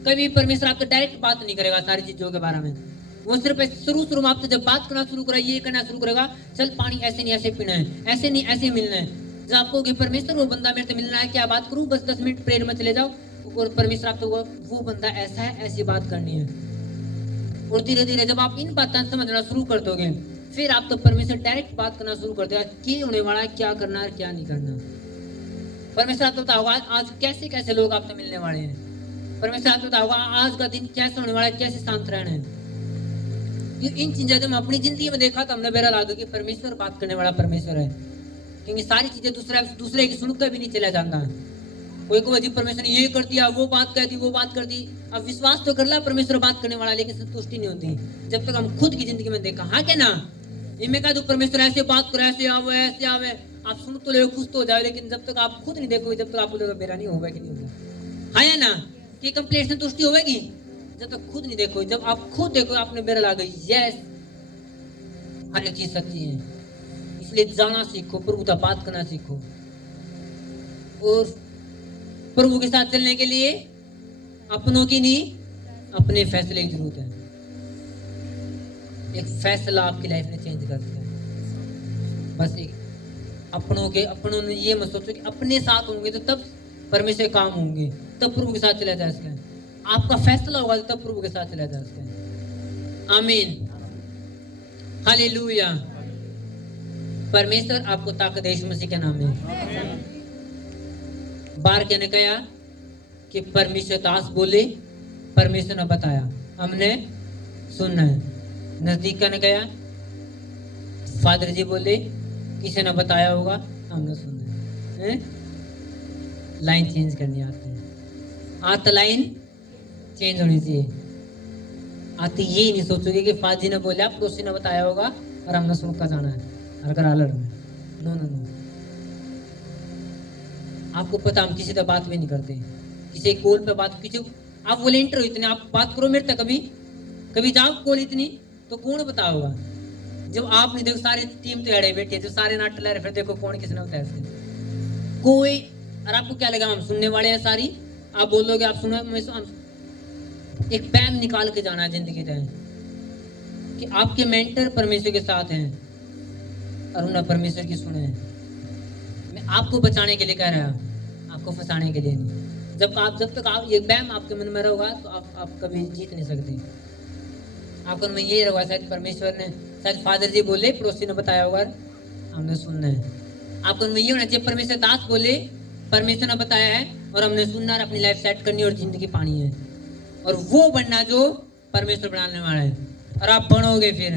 कभी परमेश्वर आपको डायरेक्ट बात नहीं करेगा सारी चीजों के बारे में। वो सिर्फ शुरू में आपसे जब बात करना शुरू करेगा, ये करना शुरू करेगा, चल पानी ऐसे नहीं ऐसे पीना है, ऐसे नहीं ऐसे मिलना है। जब आपको कि परमेश्वर वो बंदा मेरे से मिलना है, क्या बात करूं, बस 10 मिनट प्रेयर में चले जाओ, और परमेश्वर आपको वो बंदा ऐसा है, ऐसी बात करनी है। और धीरे धीरे जब आप इन बातें समझना शुरू कर दोगे, फिर आप तो परमेश्वर डायरेक्ट बात करना शुरू कर देगा, क्या होने वाला है, क्या करना है, क्या नहीं करना। परमेश्वर आपको बताओगा आज कैसे कैसे लोग आपसे मिलने वाले हैं। परमेश्वर आपको बताओगा आज का दिन कैसे होने वाला है, कैसे शांत रहना है। इन चीजें जब मैं अपनी जिंदगी में देखा तो हमने बेरा लगा कि परमेश्वर बात करने वाला परमेश्वर है, क्योंकि सारी चीजें दूसरे की सुनकर भी नहीं चला जाता। कोई को अजीब परमेश्वर ने ये कर दिया, वो बात कर दी, वो बात कर दी। अब विश्वास तो कर ला परमेश्वर बात करने वाला, लेकिन संतुष्टि नहीं होती जब तक हम खुद की जिंदगी में देखा। हाँ क्या ना, इनमें कहा तो परमेश्वर ऐसे बात करो, ऐसे आवे, आप सुन तो ले, खुश तो हो जाए, लेकिन जब तक आप खुद नहीं देखोगे, जब तक आपको मेरा नहीं होगा कि नहीं होगा। हाँ या ना, कि कंप्लीट संतुष्टि होगी जब तक खुद नहीं देखो। जब आप खुद देखो आपने मेरा ला गई, यस हर एक चीज सच्ची है। इसलिए जाना सीखो, प्रभु का बात करना सीखो। और प्रभु के साथ चलने के लिए अपनों की नहीं, अपने फैसले की जरूरत है। एक फैसला आपकी लाइफ में चेंज करता है। बस एक अपनों ने ये मत सोचो कि अपने साथ होंगे तो तब परमेश्वर के काम होंगे, तब प्रभु के साथ चला जा सकता है। आपका फैसला होगा तब प्रभु के साथ चला जा सकता है। आमीन, हालेलुया। परमेश्वर आपको ताकत दे यीशु मसीह के नाम में। बार क्या ने कहा कि परमेश्वर दास बोले, परमेश्वर ने बताया, हमने सुनना है। नजदीक का ने कहा, फादर जी बोले, किसी ने बताया होगा, हमने सुनना है। लाइन चेंज करनी आती है, आत लाइन चेंज होनी चाहिए। आती ये नहीं सोचोगे कि फादर जी ने बोला, पड़ोसी ने बताया होगा और हमने सुनकर जाना है और कर आलर में। नो नो नो, आपको पता हम किसी से बात भी नहीं करते, किसी कॉल पे बात, किसी आप वॉलेंटियर हो इतने, आप बात करो मेरे तक, कभी जाओ कॉल इतनी तो कौन बताओगा। जब आप नहीं देखो सारी टीम तो अड़े बैठे, जो सारे नाट ले रहे, फिर देखो कौन किसने बताया कोई। और आपको क्या लगा हम सुनने वाले हैं सारी, आप बोलोगे आप सुनो, एक पैम निकाल के जाना है जिंदगी का कि आपके मेंटर परमेश्वर के साथ हैं और उन्हें परमेश्वर की सुने हैं। मैं आपको बचाने के लिए कह रहा हूँ, आपको फंसाने के लिए नहीं। जब तक आप ये बैम आपके मन में रहेगा तो आप कभी जीत नहीं सकते। आपको मैं ये रहेगा, शायद परमेश्वर ने, शायद फादर जी बोले, पड़ोसी ने बताया होगा, हमने सुनना है। आपको मैं ये होना चाहिए, परमेश्वर दास बोले, परमेश्वर ने बताया है और हमने सुनना और अपनी लाइफ सेट करनी और जिंदगी पानी है और वो बनना जो परमेश्वर बनाने वाला है। और आप बनोगे, फिर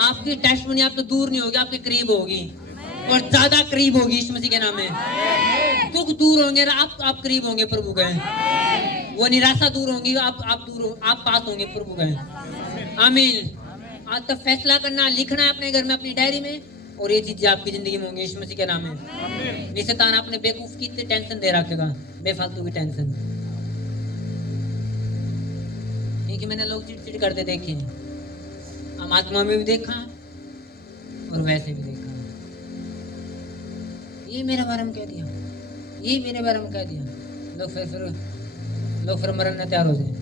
आपकी टेस्टमनी आप तो दूर नहीं होगी, आपके करीब होगी और ज्यादा करीब होगी यीशु मसीह के नाम में। दुख दूर होंगे, आप करीब होंगे प्रभु के। वो निराशा दूर होंगी, आप दूर, आप पास होंगे प्रभु के। आमीन। आज तक फैसला करना, लिखना है अपने घर में, अपनी डायरी में, और ये चीजें आपकी जिंदगी में होंगी यीशु मसीह के नाम में। नहीं शैतान आपने बेवकूफ की इतनी टेंशन दे रखेगा, बेफालतू की टेंशन, क्योंकि मैंने लोग चिड़चिड़ करते देखे, हम आत्मा में भी देखा और वैसे भी देखा। ये मेरे बारे में कह दिया, ये मेरे बारे में कह दिया, लोग फिर मरने तैयार हो जाए।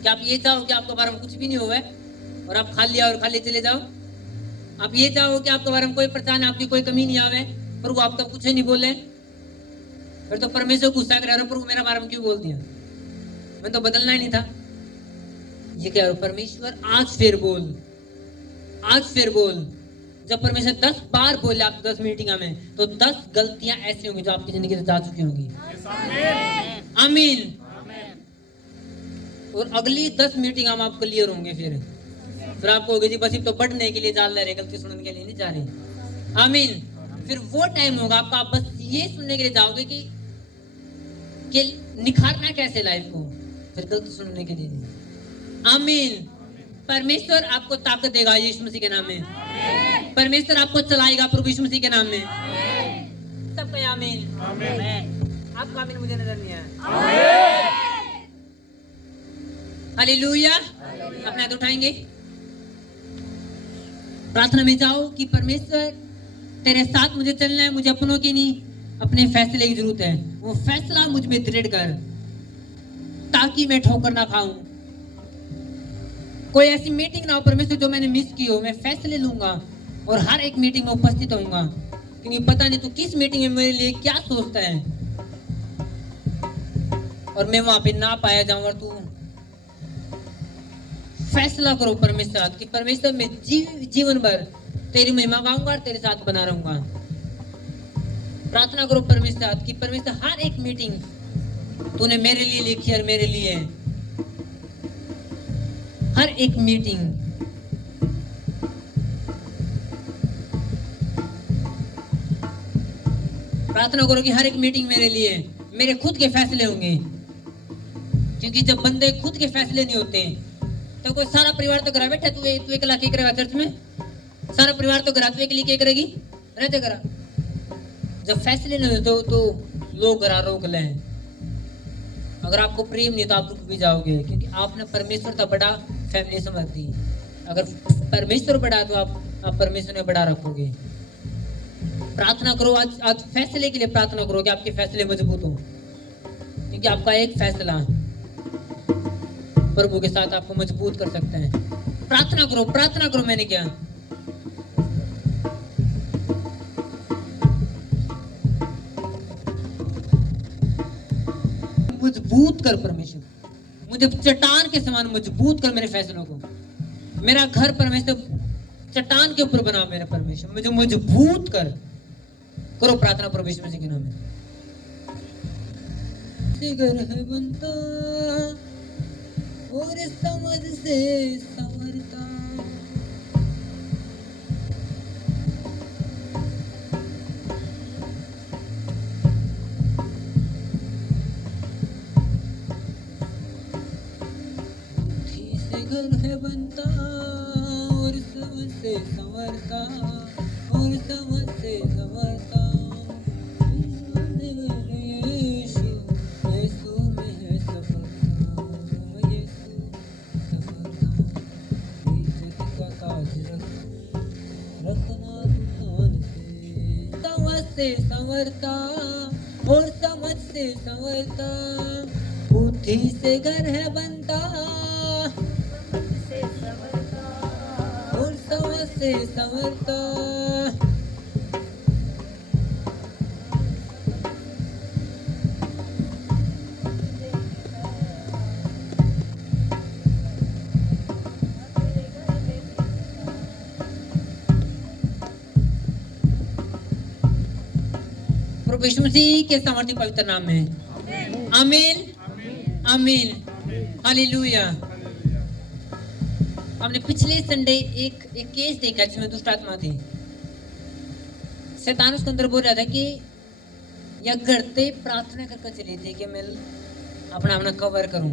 क्या आप ये चाहो कि आपके बारे में कुछ भी नहीं हुआ और आप खाली और खाली चले जाओ? आप ये चाहो कि आपके बारे में कोई परेशानी, आपकी कोई कमी नहीं आवे, प्रभु आपका कुछ नहीं बोले? फिर तो परमेश्वर गुस्सा कर, प्रभु मेरा बारे में क्यों बोल दिया, मैं तो बदलना ही नहीं था। ये क्या परमेश्वर आज फिर बोल, आज फिर बोल। जब परमेश्वर 10 बार बोले आप 10 मीटिंग में, तो 10 गलतियां ऐसी होंगी जो आपकी जिंदगी से जा चुकी होंगी। आमीन। और अगली 10 मीटिंग हम आप क्लियर होंगे, फिर आप कहोगे जी बस तो बढ़ने के लिए जा रहे, गलती सुनने के लिए नहीं जा रहे। आमीन। फिर वो टाइम होगा आपका, आप बस ये सुनने के लिए जाओगे कि निखारना कैसे लाइफ को, फिर गलती सुनने के लिए नहीं। आमीन। परमेश्वर आपको ताकत देगा यीशु मसीह के नाम में। परमेश्वर आपको चलाएगा प्रभु यीशु मसीह के नाम में। सबका आमीन। आपका आमीन मुझे नजर नहीं आया। हालेलुया। अपने हाथ उठाएंगे, प्रार्थना में जाओ कि परमेश्वर तेरे साथ मुझे चलना है, मुझे अपनों की नहीं अपने फैसले की जरूरत है। वो फैसला मुझ में दृढ़ कर ताकि मैं ठोकर ना खाऊं। कोई ऐसी मीटिंग ना हो परमेश्वर जो मैंने मिस की हो, मैं फैसले लूंगा और हर एक मीटिंग में उपस्थित होऊंगा, क्योंकि पता नहीं तू किस मीटिंग में मेरे लिए क्या सोचता है और मैं वहां पे ना पाया जाऊं। और तू फैसला करो परमेश्वर कि परमेश्वर मैं जीवन भर तेरी महिमा गाऊंगा और तेरे साथ बना रहूंगा। प्रार्थना करो परमेश्वर कि परमेश्वर हर एक मीटिंग तूने मेरे लिए लिखी और मेरे लिए हर एक मीटिंग प्रार्थना करो कि हर एक मीटिंग मेरे लिए मेरे खुद के फैसले होंगे, क्योंकि जब बंदे खुद के फैसले नहीं होते तो कोई सारा परिवार तो घर बैठा, तू अकेला क्या करेगा चर्च में? सारा परिवार तो घर के लिए क्या करेगी, रहते करा। जब फैसले नहीं होते तो लोग घर रोक लें। अगर आपको प्रेम नहीं तो आप रुक भी जाओगे, क्योंकि आपने परमेश्वर का बड़ा फैमिली समझती है। अगर परमेश्वर बड़ा तो आप परमेश्वर ने बड़ा रखोगे। प्रार्थना करो, आज फैसले के लिए प्रार्थना करो कि आपके फैसले मजबूत हो, क्योंकि आपका एक फैसला प्रभु के साथ आपको मजबूत कर सकता है। प्रार्थना करो। मैंने क्या मजबूत कर परमेश्वर, मुझे चट्टान के समान मजबूत कर मेरे फैसलों को। मेरा घर परमेश्वर चट्टान के ऊपर बना, मेरे परमेश्वर मुझे मजबूत कर। करो प्रार्थना परमेश्वर मसीह के नाम में। घर है बनता और समझ से संवरता, घर है बनता और समझ से संवरता, और समझ से संवरता। यीशु यीशु में है सफलता, यीशु सफलता। इज्जत का ताज रखना दुकान से संवरता और समझ से संवरता। बुद्धि से घर है बनता और समझ से संवरता। प्रभु यीशु मसीह के सामर्थ्य पवित्र नाम में आमीन, आमीन, हालेलुया। हमने पिछले संडे एक केस देखा जिसमें दुष्ट आत्मा थी। शैतान उसके अंदर बोल रहा था कि या करते प्रार्थना करके चले थे कि मैं अपना कवर करूं,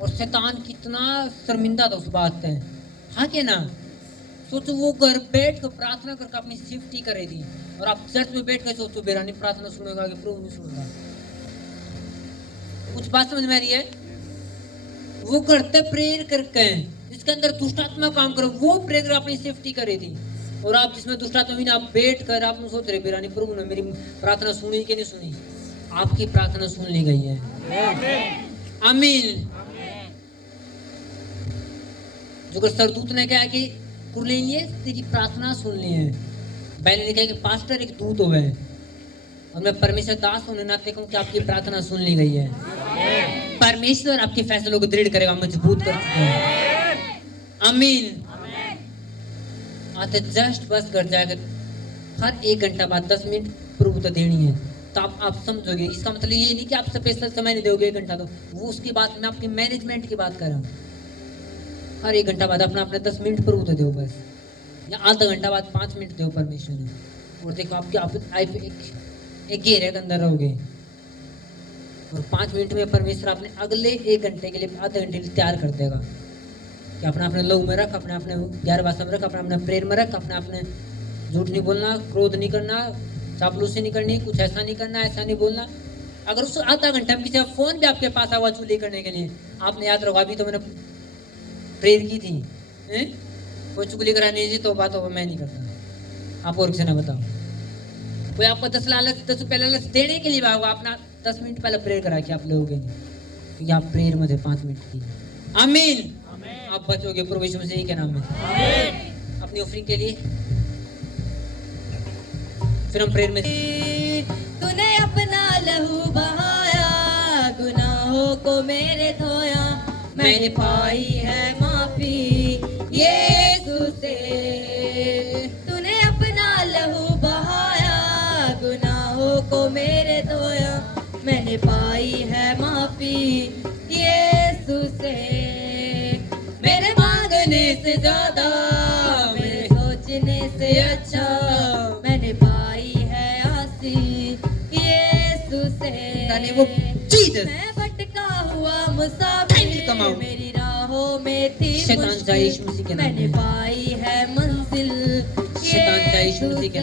और शैतान कितना शर्मिंदा था उस बात से। हाँ क्या ना, सोचो वो घर बैठ कर प्रार्थना करके अपनी सेफ्टी करे थी, और आप चर्च में बैठ कर सोचो बेरानी प्रार्थना सुनेगा कि प्रभु नहीं सुनेगा। कुछ बात समझ में आ रही है? वो करते प्रेयर करके इसके अंदर दुष्टात्मा काम करो, वो प्रेयर अपनी सेफ्टी करे थी, और आप जिसमें दुष्टात्मा भी ना, आप बैठ कर आप सोच रहे बेरानी प्रभु ने मेरी प्रार्थना सुनी कि नहीं सुनी। आपकी प्रार्थना सुन ली गई है। आमीन। जो सरदूत ने कहा कि कुरनेलियस तेरी प्रार्थना सुन ली है। मैंने लिखा कि पास्टर एक दूत हो गए, और मैं परमेश्वर दास होने नाते कहूं कि आपकी प्रार्थना सुन ली गई है। परमेश्वर आपके फैसलों को दृढ़ करेगा, मजबूत कर चुका है। आमीन। आते जस्ट बस कर जाकर हर 1 घंटा बाद 10 मिनट प्रभु तो देनी है, तो आप समझोगे। इसका मतलब ये नहीं कि आप स्पेशल समय नहीं दोगे 1 घंटा, तो वो उसकी बात, मैं आपकी मैनेजमेंट की बात कर रहा हूँ। हर 1 घंटा बाद अपना 10 मिनट प्रभु तो दो बस, या आधा घंटा बाद 5 मिनट दो परमेश्वर ने, और देखो आपके आप एक घेरे के अंदर रहोगे, और 5 मिनट में परमेश्वर अपने अगले 1 घंटे के लिए, आधे घंटे के लिए तैयार कर देगा कि अपने लहू में रख, अपने 11 भाषा में रख, अपने प्रेयर में रख, अपने झूठ नहीं बोलना, क्रोध नहीं करना, चापलूसी नहीं करनी, कुछ ऐसा नहीं करना, ऐसा नहीं बोलना। अगर उस आधा घंटा में किसी का फोन भी आपके पास आवा चुली करने के लिए, आपने याद रखा अभी तो मैंने प्रेयर की थी, कोई चुगली करानी थी, तो बात हो मैं नहीं करता। आप और किसी ने बताओ, कोई आपको 10 रुपये लालच देने के लिए होगा, अपना 10 मिनट पहले प्रेयर करा के आप लोगे, क्योंकि आप प्रेयर में थे 5 मिनट की। आमीन। आप बचोगे प्रभु यीशु मसीह के नाम में। अपनी ऑफरिंग के लिए फिर हम प्रेयर में। तूने अपना लहू बहाया, गुनाहों को मेरे धोया, मैंने पाई है माफी यीशु से। तूने अपना लहू बहाया, गुनाहों को मेरे धोया, मैंने पाई है माफी यीशु से। मेरे मांगने से ज्यादा, मेरे सोचने से अच्छा, मैंने पाई है आशीष यीशु से। मैं भटका हुआ मुसाफिर, मेरी राहों में थी मुश्किल, मैंने पाई है मंजिल यीशु से।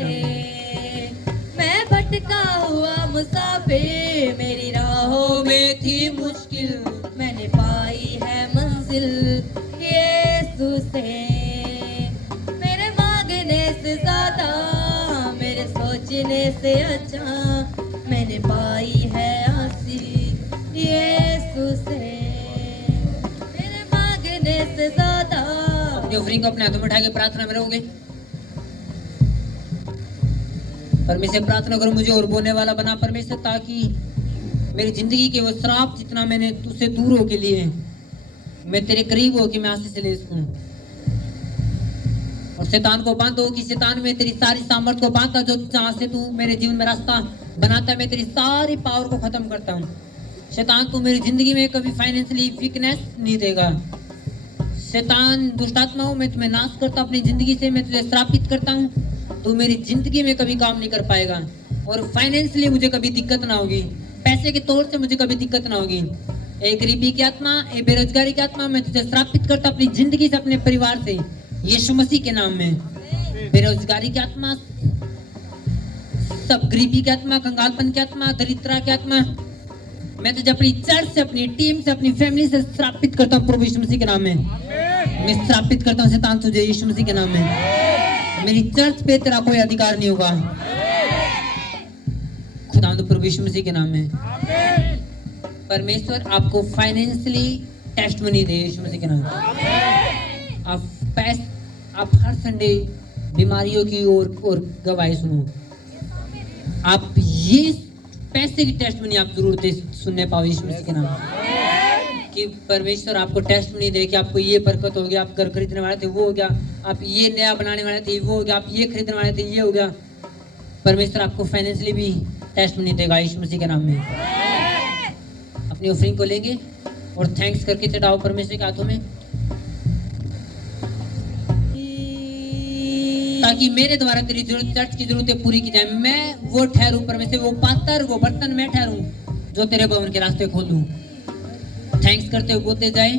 मैं भटका हुआ मुसाफिर, मेरी राहों में थी मुश्किल, मैंने पाई है मंजिल ये से अच्छा मैंने पाई है आसी यीशु से, मेरे मांगने से ज्यादा। अपनी ऑफरिंग को अपने हाथों में उठा के प्रार्थना में रहोगे। परमेश्वर प्रार्थना करो मुझे और बोलने वाला बना परमेश्वर, ताकि मेरी जिंदगी के वो श्राप जितना मैंने तुझसे दूर हो के लिए मैं तेरे करीब हो कि मैं आशीष ले सकूं। और शैतान को बांधो कि शैतान में तेरी सारी सामर्थ को बांधता जो जहां से तू मेरे जीवन में रास्ता बनाता है, मैं तेरी सारी पावर को खत्म करता हूँ। शैतान तू मेरी जिंदगी में कभी फाइनेंशियली वीकनेस नहीं देगा। शैतान दुष्टात्मा हूँ, मैं तुम्हें नाश करता हूं अपनी जिंदगी से, मैं तुझे श्रापित करता हूँ। तू मेरी जिंदगी में कभी काम नहीं कर पाएगा और फाइनेंशियली मुझे कभी दिक्कत ना होगी, पैसे के तौर से मुझे कभी दिक्कत ना होगी। एक गरीबी की आत्मा, एक बेरोजगारी की आत्मा, मैं तुझे श्रापित करता अपनी जिंदगी से, अपने परिवार से, यीशु मसीह के नाम में। बेरोजगारी की आत्मा, सब गरीबी की आत्मा, कंगालपन की आत्मा, दरिद्रता की आत्मा, मैं तुझे अपनी चर्च से, अपनी टीम से, अपनी फैमिली से श्रापित करता हूँ प्रभु यीशु मसीह के नाम में। मैं श्रापित करता हूँ शैतान तुझे यीशु मसीह के नाम में। मेरी चर्च पे तेरा कोई अधिकार नहीं होगा खुदा प्रभु यीशु मसीह के नाम में। परमेश्वर आपको फाइनेंशियली टेस्टमनी दे यीशु मसीह के नाम में। आप हर संडे बीमारियों की और गवाही सुनो। आप ये पैसे की टेस्टमनी आप जरूर दे सुनने पाओ यीशु मसीह के नाम में, कि परमेश्वर आपको टेस्टमनी दे कि आपको ये बरकत हो गया, आप घर खरीदने वाले थे वो हो गया, आप ये नया बनाने वाले थे वो हो गया, आप ये खरीदने वाले थे ये हो गया। परमेश्वर आपको फाइनेंशियली भी टेस्टमनी देगा यीशु मसीह के नाम में। अपनी ऑफरिंग को लेंगे और थैंक्स करके चढ़ाओ परमेश्वर के हाथों में, ताकि मेरे द्वारा तेरी जरूरत, चर्च की जरूरतें पूरी की जाए। मैं वो ठहरूं परमेश्वर, वो पात्र, वो बर्तन मैं ठहरूं जो तेरे भवन के रास्ते खोलूं। थैंक्स करते हुए बोलते जाए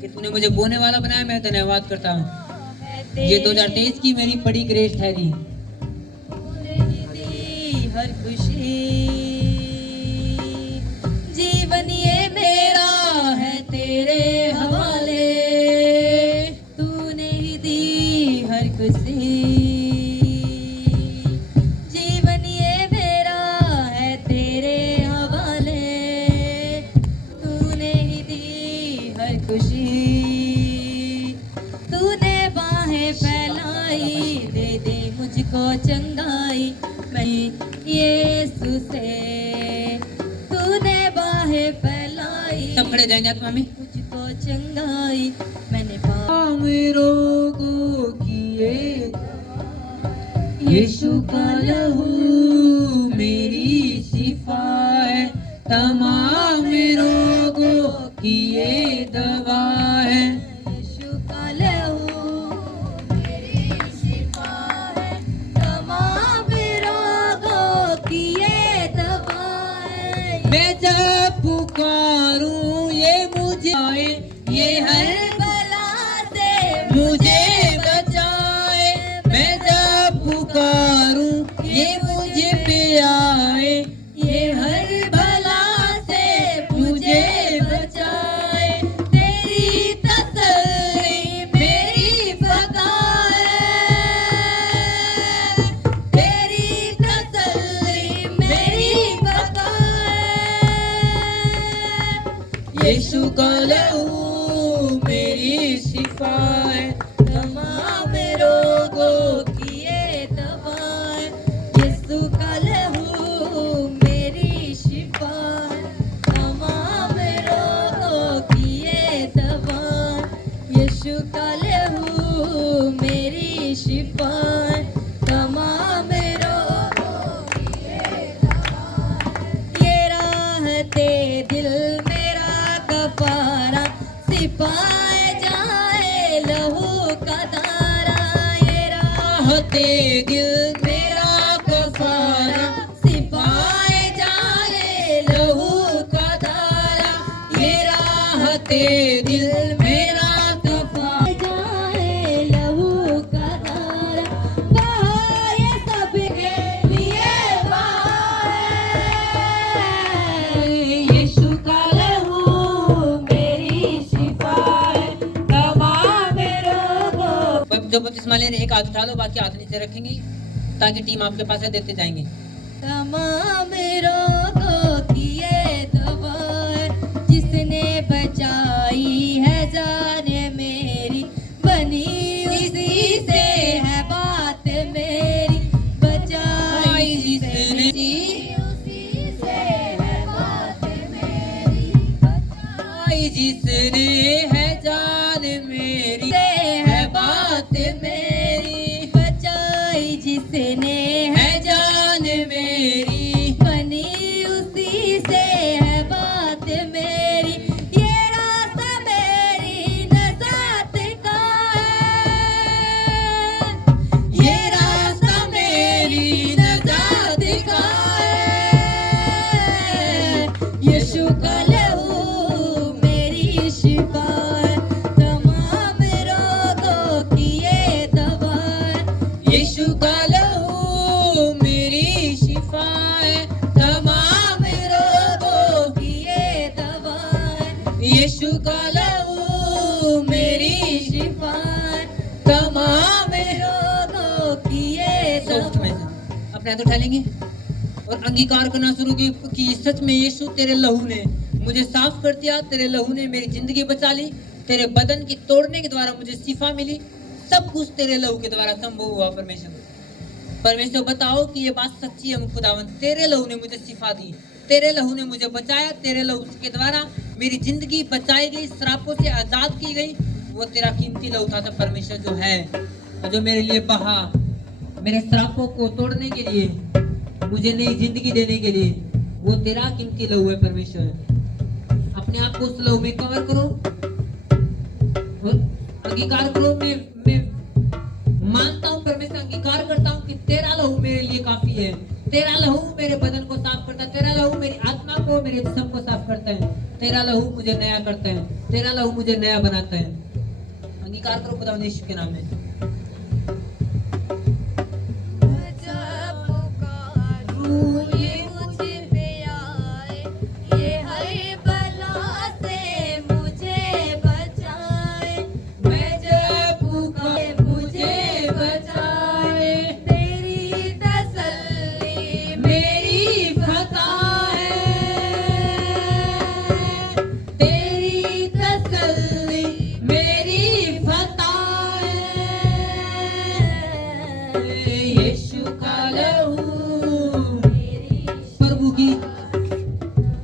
कि तूने मुझे बोने वाला बनाया, मैं धन्यवाद करता हूँ। ये 2023 की मेरी बड़ी ग्रेस ठहरी। हर खुशी जीवन ये मेरा है तेरे हवाले, तूने ही दी हर खुशी। जीवन ये मेरा है तेरे हवाले, तूने ही दी हर खुशी। तूने बाहें फैलाई, दे दे मुझको चंगाई, मैं यीशु से। तूने बाहें फैलाई, सब खड़े जाएंगे आत्मा में। मुझको चंगाई मैंने रोगों किए यीशु का लहू मेरी शिफा है, तमाम रोगों की ये दवा है। यीशु का लहू मेरी शिफा है, तमाम रोगों की ये दवा है। मैं जब पुकारूं ये मुझे आए, ये हर बला से मुझे बचाए। मैं जब पुकारूं ये मुझे पे आए, ये हर भला से मुझे बचाए। तेरी तसल्ली मेरी बका है, तेरी तसल्ली मेरी बका है। यीशु का लहू मेरी शिफा है, तमाम रोगों की ये दवा है। यीशु का लहू मेरी शिफा है, तमाम रोगों की ये दवा है। यीशु का लहू मेरी शिफा है, तमाम रोगों की ये दवा है। ये राहते दिल मेरा कफारा, सिपाए जाए लहू का धारा। ये राहते दिल मेरा कफारा, सिपाए जाए लहू का धारा। ये राहते दिल मेरा सिपाए जाए लहू का धारा। बहा ये सबके लिए बहा है, यीशु का लहू मेरी शिफा है, तमाम रोगों। जो बपतिस्मा ले रहे एक हाथ उठा लो, बाकी हाथ नीचे रखेंगे ताकि टीम आपके पास है, देते जाएंगे। तमाम रोगों की ये दवा है, जिसने बचाई है जान मेरी, बनी उसी से है बात मेरी, बचाई जिसने उसी से है बात मेरी, आई जिसने है जान मेरी है बात मेरी, बचाई जिसने है जान मेरी, बनी उसी से है बात मेरी, ये रास्ता मेरी नजात का है, ये रास्ता मेरी नजात का है, यीशु का लहू मेरी शिफा है, तमाम रोगों की ये दवा है, यीशु का लहू मेरी शिफा है, तमाम रोगों की ये दवा है, यीशु का लहू मेरी शिफा है, तमाम रोगों की ये सोच में दवा। से अपने हाथ उठा लेंगे और अंगीकार करना शुरू की कि सच में यीशु तेरे लहू ने मुझे साफ कर दिया, तेरे लहू ने मेरी जिंदगी बचा ली, तेरे बदन की तोड़ने के द्वारा मुझे शिफा मिली, सब कुछ तेरे लहू के द्वारा संभव हुआ। परमेश्वर बताओ कि ये बात सच्ची है खुदावन, तेरे लहू ने मुझे शिफा दी, तेरे लहू ने मुझे बचाया, तेरे लहू के द्वारा मेरी जिंदगी बचाई गई, श्रापों से आजाद की गई। वो तेरा कीमती लहू था परमेश्वर जो है और जो मेरे लिए बहा, मेरे श्रापों को तोड़ने के लिए, मुझे नई जिंदगी देने के लिए, वो तेरा कीमती लहू है परमेश्वर। अपने आप को उस लहू में कवर करो और अंगीकार करो। मैं मानता हूँ परमेश्वर, अंगीकार करता हूँ कि तेरा लहू मेरे लिए काफी है, तेरा लहू मेरे बदन को साफ करता है, तेरा लहू मेरी आत्मा को, मेरे जिस्म को साफ करता है, तेरा लहू मुझे नया करता है, तेरा लहू मुझे नया बनाता है। अंगीकार करो खुदा यीशु के नाम में। जब पुकारूं ये मुझ पे आए, ये हर बला से मुझे बचाए, मैं जब पुकारूं मुझे बचाए, तेरी तसल्ली मेरी फतह है, तेरी तसल्ली मेरी फतह है, यीशु का लहू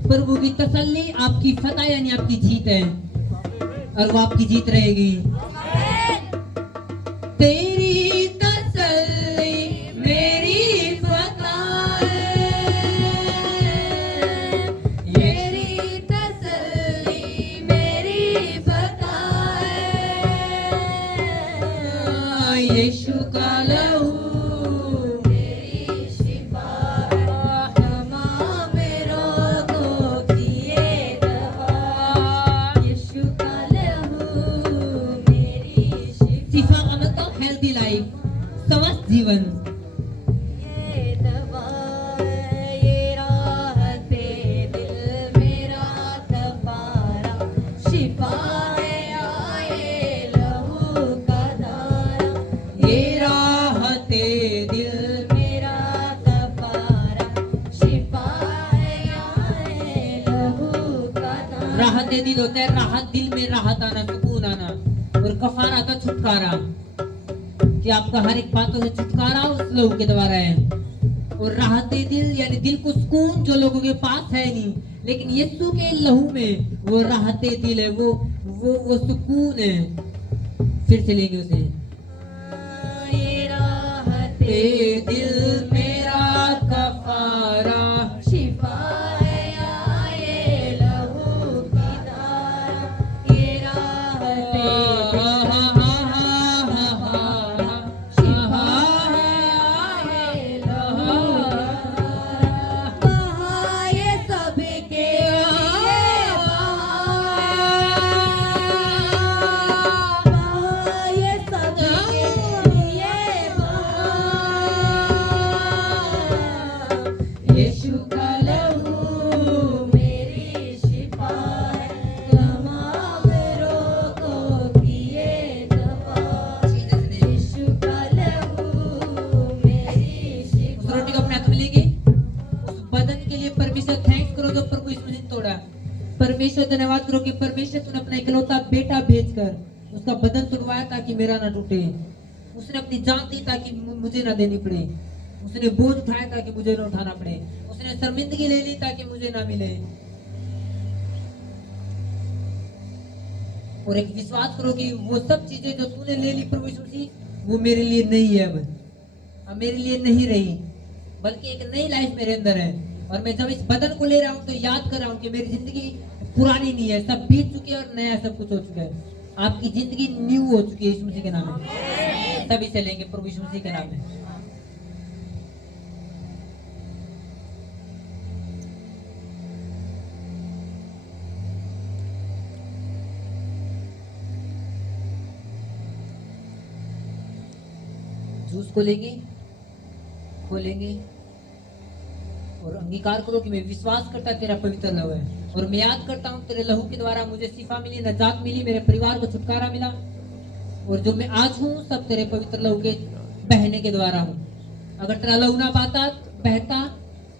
प्रभु की तसल्ली आपकी फतह यानी आपकी जीत है और वो आपकी जीत रहेगी। तेरी तसल्ली मेरी फतह है, मेरी तसल्ली मेरी फतह है, यीशु का लहू मेरी शिफा है, तमाम रोगों की ये दवा, यीशु का लहू मेरी शिफा का मतलब हेल्दी लाइफ, स्वस्थ जीवन। ये दवा है, ये राहत दिल मेरा कफारा, शिफा है आए लहू का धारा, ये राहते दिल, मेरा कफारा, शिफा है आए लहू का धारा। राहते दिल होता है, राहत दिल में राहत आना, सुकून आना, और कफारा का छुटकारा कि आपका हर एक बातों से छुटकारा उस लहू के द्वारा है। और राहते दिल यानी दिल को सुकून जो लोगों के पास है नहीं, लेकिन यीशु के लहू में वो राहते दिल है, वो सुकून है। फिर से लेंगे उसे। ये राहत दिल मेरा कफारा, शिफा है आए लहू की धारा, ये राहत शिफा है आए लहू की धारा, बहा ये सबके लिए बहा ये सबके लिए बहा, यीशु का लहू मेरी शिफा है, तमाम रोगों की ये दवा, यीशु का लहू मेरी उस शिफा रोटी को अपने हाथ में लेंगे बदन के लिए परमेश्वर थैंक्स करो जो प्रभु यीशु ने तोड़ा। परमेश्वर धन्यवाद करो कि परमेश्वर तूने अपना इकलौता बेटा भेजकर उसका बदन तोड़वाया ताकि मेरा ना टूटे। उसने अपनी जान दी ताकि मुझे ना देनी पड़े। उसने बोझ उठाया ताकि मुझे ना उठाना पड़े। उसने शर्मिंदगी ले ली ताकि मुझे ना मिले। और एक विश्वास करो कि वो सब चीजें जो तूने ले ली प्रभु यीशु मसीह वो मेरे लिए नहीं है। अब मेरे लिए नहीं रही, बल्कि एक नई लाइफ मेरे अंदर है। और मैं जब इस बदन को ले रहा हूँ तो याद कर रहा हूँ कि मेरी जिंदगी पुरानी नहीं है, सब बीत चुकी है और नया सब कुछ हो चुका है। आपकी जिंदगी न्यू हो चुकी है यीशु मसीह के नाम में। तभी से लेंगे प्रभु यीशु मसीह के नाम में। जूस को लेंगे, खोलेंगे और अंगीकार करो कि मैं विश्वास करता तेरा पवित्र लहू है। और मैं याद करता हूँ तेरे लहू के द्वारा मुझे शिफा मिली, नजात मिली, मेरे परिवार को छुटकारा मिला। और जो मैं आज हूँ सब तेरे पवित्र लहू के बहने के द्वारा हूँ। अगर तेरा लहू ना बहता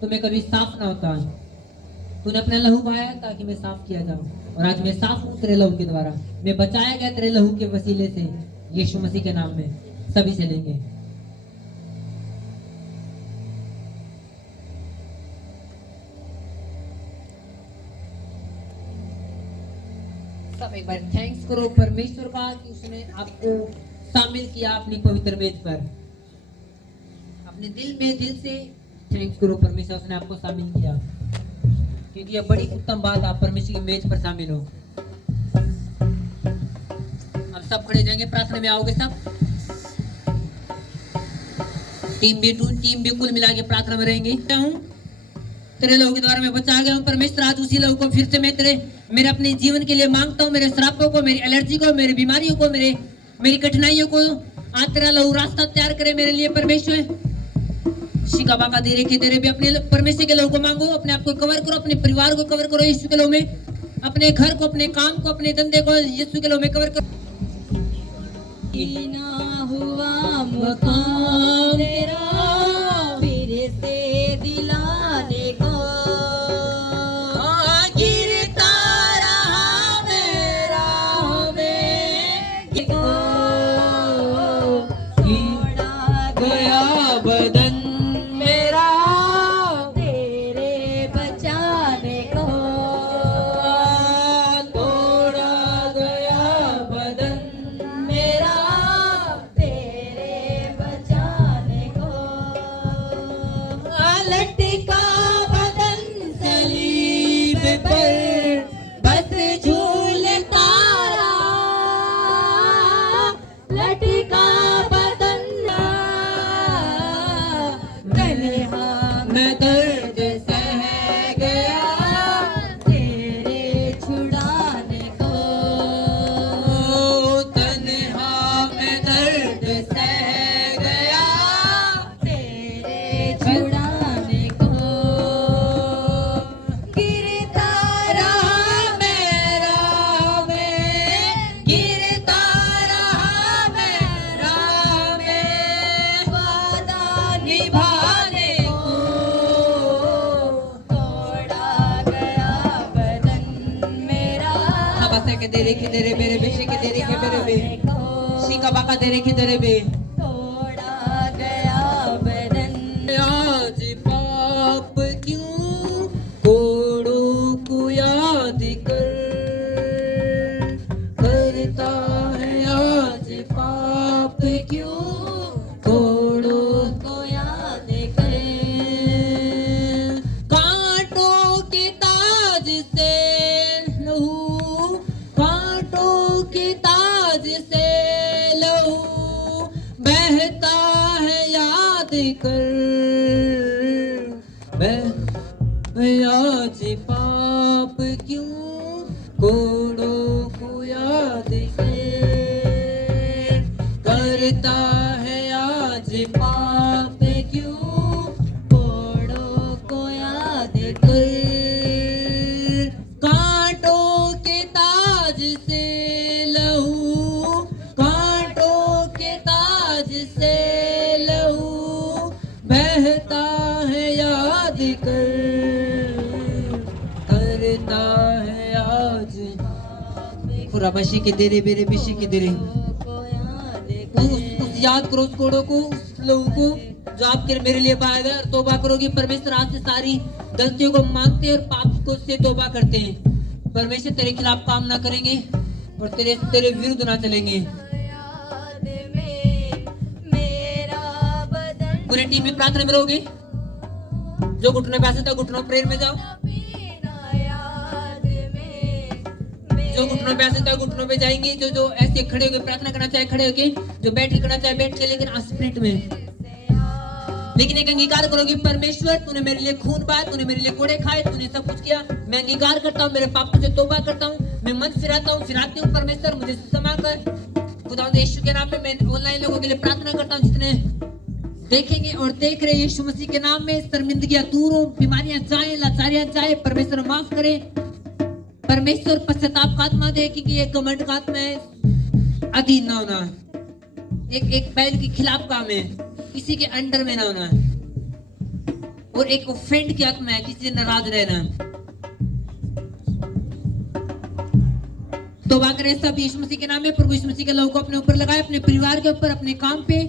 तो मैं कभी साफ ना होता। तूने अपना लहू बहाया ताकि मैं साफ किया जाऊँ। और आज मैं साफ हूँ तेरे लहू के द्वारा। मैं बचाया गया तेरे लहू के वसीले से, यीशु मसीह के नाम में। सभी से लेंगे। सब एक बार थैंक्स करो परमेश्वर का कि उसने आपको शामिल किया अपनी पवित्र मेज पर। अपने दिल से थैंक्स करो परमेश्वर, उसने आपको शामिल किया, क्योंकि यह बड़ी उत्तम बात आप परमेश्वर की मेज पर शामिल हो। अब सब खड़े जाएंगे, प्रार्थना में आओगे सब। टीम भी कुल मिला के प्रार्थना में रहेंगे। तेरे लहू के द्वारा मैं बचा गया हूँ परमेश्वर। आज उसी लहू को फिर से मैं मेरे अपने जीवन के लिए मांगता हूँ। मेरे श्रापों को, मेरी एलर्जी को, मेरी बीमारियों को, मेरी कठिनाइयों को आज तेरा लहू रास्ता तैयार करे मेरे लिए परमेश्वर। शिका बाका दे रखे तेरे भी अपने परमेश्वर के लहू को मांगो। अपने आप को कवर करो, अपने परिवार को कवर करो यीशु के लहू में। अपने घर को, अपने काम को, अपने धंधे को यीशु के लहू में कवर करो। ना हुआ मुकाम तेरा फिर से दिलाने को, गिरता रहा मेरा छोड़ा गया बदन मेरा तेरे बचाने को, तोड़ा गया बदन मेरा तेरे बचाने को, लटका बदन सलीब पर बस झूलता रहा। लटका बदन गले मैं दर्द सह गया तेरे छुड़ाने को, तन्हा मैं दर्द सह गया तेरे छुड़ाने को, गिरता रहा मेरा मैं, गिरता रहा मेरा मैं, वादा निभाने को। तोड़ा गया बदन मेरा Abasa ke dere ke dere bere beshe ke dere ke bere be, shika baka dere ke dere be। तोड़ा गया बदन आज पाप क्यों कोड़ों को याद कर, करता है आज पाप क्यों कोड़ों को याद कर, कांटों के ताज से लहू, कांटों के ताज से लहू बहता है याद कर। मैं आज पाप क्यों कोड़ों को याद कर, करता है आज पाप क्यों कोड़ों को याद कर। कांटों के ताज से लहू, कांटों के ताज से लहू बहता है याद कर। जिंदा है आज। पूरा बशी के देरे बेरे बिशी के देरे। उस याद करो उस कोड़ों को, उस लोगों को जो आपके मेरे लिए पाएगा और तौबा करोगे। परमेश्वर आपसे सारी गलतियों को मानते हैं और पाप को से तौबा करते हैं। परमेश्वर तेरे खिलाफ काम ना करेंगे और तेरे विरुद्ध ना चलेंगे। पूरी टीम में प्रार्थना में रहोगे। जो घुटनों पे आते घुटनों प्रेयर में जाओ। जो घुटनों पे आते घुटनों पे जाएंगे। जो ऐसे खड़े होकर प्रार्थना करना चाहे खड़े होकर, जो बैठ के करना चाहे बैठ के, लेकिन स्पिरिट में। लेकिन एक अंगीकार करोगे, परमेश्वर तूने मेरे लिए खून बहाया, तूने मेरे लिए कोड़े खाए, तूने सब कुछ किया। मैं अंगीकार करता हूँ, मेरे पापों से तौबा करता हूँ, मैं मन फिराती हूँ। परमेश्वर मुझे क्षमा कर। खुदावंद यीशु के नाम में मैं ऑनलाइन लोगों के लिए प्रार्थना करता हूँ, जितने देखेंगे और देख रहे यीशु मसीह के नाम में। शर्मिंदगियां दूर हो, बीमारियां जाए, लाचारियां जाए। परमेश्वर माफ करे। परमेश्वर पश्चाताप का आत्मा दे, क्योंकि ये घमंड का आत्मा है। अधीन ना होना, एक बैल के खिलाफ काम है, किसी के अंडर में ना होना। और एक ऑफेंड की आत्मा है, किसी से नाराज रहना। तौबा करें सब यीशु मसीह के नाम में। प्रभु यीशु मसीह के लोगों को अपने ऊपर लगाए, अपने परिवार के ऊपर, अपने काम पे,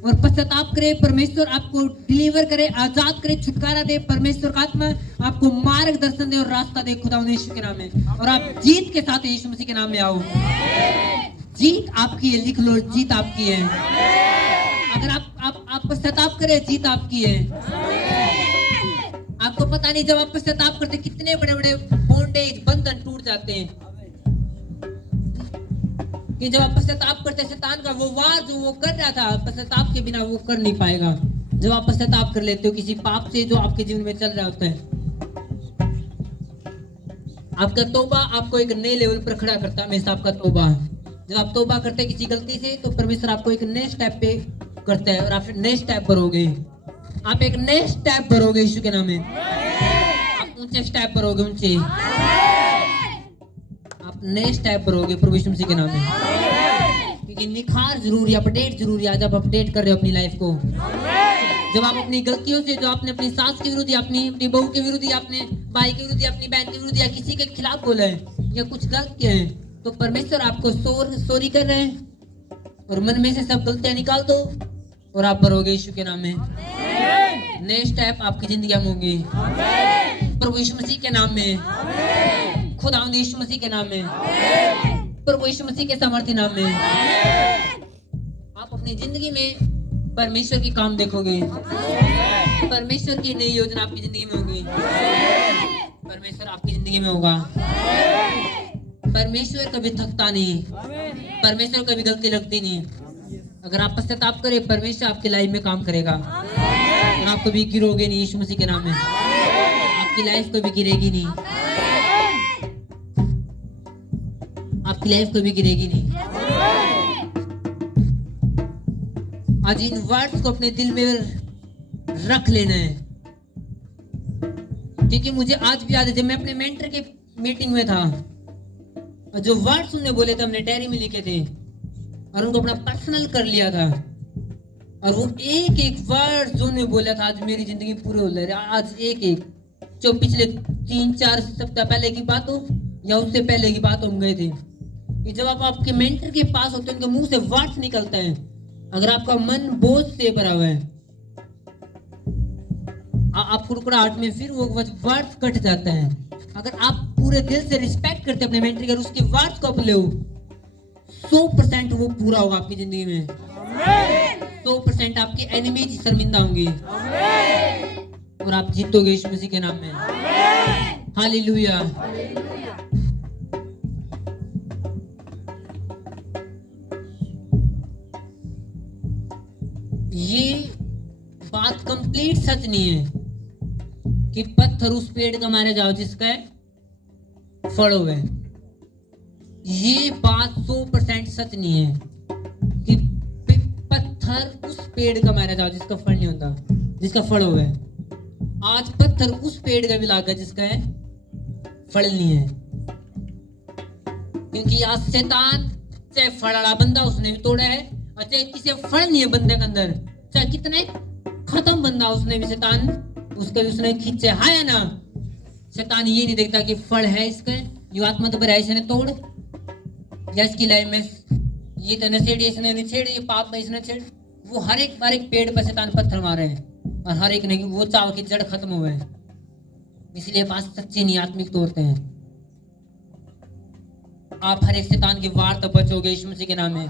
और पश्चाताप करे। परमेश्वर आपको डिलीवर करे, आजाद करे, छुटकारा दे। परमेश्वर का आत्मा आपको मार्गदर्शन दे और रास्ता दे खुदावंद यीशु के नाम में। और आप जीत के साथ यीशु मसीह के नाम में आओ। जीत आपकी है, लिख लो, जीत आपकी है। अगर आप पश्चाताप करें, जीत आपकी है। आपको पता नहीं, जब आप पश्चाताप करते कितने बड़े बड़े बॉन्डेज, बंधन टूट जाते हैं। कि जब आप पश्चाताप करते, शैतान का वो वार जो वो कर रहा था, पश्चाताप के बिना वो कर नहीं पाएगा। जब आप पश्चाताप कर लेते हो किसी पाप से जो आपके जीवन में चल रहा होता है, आपका तौबा आपको एक नए लेवल पर खड़ा करता है। हमेशा आपका तौबा, जब आप तौबा करते हैं किसी गलती से, तो परमेश्वर आपको एक नए स्टेप पे करता है और आप नए स्टेप भरोगे। आप एक नए स्टेप भरोगे यीशु के नाम में। आप ऊंचे स्टेप भरोगे, ऊंचे आप नए स्टेप भरोगे प्रभु यीशु मसीह के नाम में। क्योंकि निखार जरूरी, अपडेट जरूरी। आज आप अपडेट कर रहे हो अपनी लाइफ को। जब आप अपनी गलतियों से, जो आपने अपनी सास के विरुद्ध, अपनी बहू के विरुद्ध, अपने भाई के विरुद्ध, अपनी बहन के विरुद्ध या किसी के खिलाफ बोला है या कुछ गलत किया है, तो परमेश्वर आपको सॉरी कर रहे हैं। और मन में से सब गलतियां निकाल दो और आप भरोगे यीशु के नाम में। नए स्टेप आपकी जिंदगी में होंगे प्रभु यीशु मसीह के नाम में, खुदावंद यीशु मसीह के नाम में, प्रभु यीशु मसीह के सामर्थ्य नाम में। आप अपनी जिंदगी में परमेश्वर के काम देखोगे। परमेश्वर की नई योजना आपकी जिंदगी में होगी। परमेश्वर आपकी जिंदगी में होगा। परमेश्वर कभी थकता नहीं, परमेश्वर कभी गलती लगती नहीं। अगर आप पश्चाताप करें, परमेश्वर आपकी लाइफ में काम करेगा और आप कभी गिरोगे नहीं यीशु मसीह के नाम में। आपकी लाइफ कभी गिरेगी नहीं, आपकी लाइफ कभी गिरेगी नहीं। आज इन वर्ड्स को अपने दिल में रख लेना है, क्योंकि मुझे आज भी याद है जब मैं अपने मेंटर के मीटिंग में था, जो वर्ड्स उन्होंने बोले थे हमने डायरी में लिखे थे और उनको अपना पर्सनल कर लिया था। और वो एक एक वर्ड जो उन्होंने बोला था, आज मेरी जिंदगी पूरे हो रही है। आज एक एक, जो पिछले 3-4 सप्ताह पहले की बात हो या उससे पहले की बात, हम गए थे कि जब आप आपके मेंटर के पास होते हैं, उनके मुंह से वर्ड्स निकलते हैं। अगर आपका मन बोझ से भरा हुआ है, आप कुड़कुड़ाहट में, फिर वो वर्ड्स कट जाता है। अगर आप पूरे दिल से रिस्पेक्ट करते हैं अपने मेंटर की, उसके वर्ड्स को आप ले 100% वो पूरा होगा आपकी जिंदगी में। 100% आपके एनिमीज शर्मिंदा होंगे और आप जीतोगे यीशु मसीह के नाम में। हालेलुया। ये बात कंप्लीट सच नहीं है कि पत्थर उस पेड़ का मारे जाओ जिसका फल होवे। ये बात 100% सच नहीं है कि पत्थर उस पेड़ का मारा जाओ जिसका फल नहीं होता, जिसका फल होवे। आज पत्थर उस पेड़ का भी लागा जिसका है फल नहीं है, क्योंकि आज शैतान चाहे फल वाला बंदा उसने भी तोड़ा है, और चाहे किसी फल नहीं है बंदे के अंदर, चाहे कितने खत्म बंदा उसने भी शैतान उसका भी उसने खींचे, हाँ या ना। शैतान ये नहीं देखता कि फल है इसका, जो आत्मा तो बराई से तोड़, या इसकी लाइफ में ये तो नशेड़ी इसने नहीं छेड़े, ये पाप में इसने छेड़। वो हर एक पेड़ पर शैतान पत्थर मारे हैं और हर एक ने वो चाव की जड़ खत्म हुए हैं। इसलिए पास सच्चे नहीं आत्मिक तोड़ते हैं। आप हर एक शैतान के वार तक बचोगे यीशु मसीह के नाम में।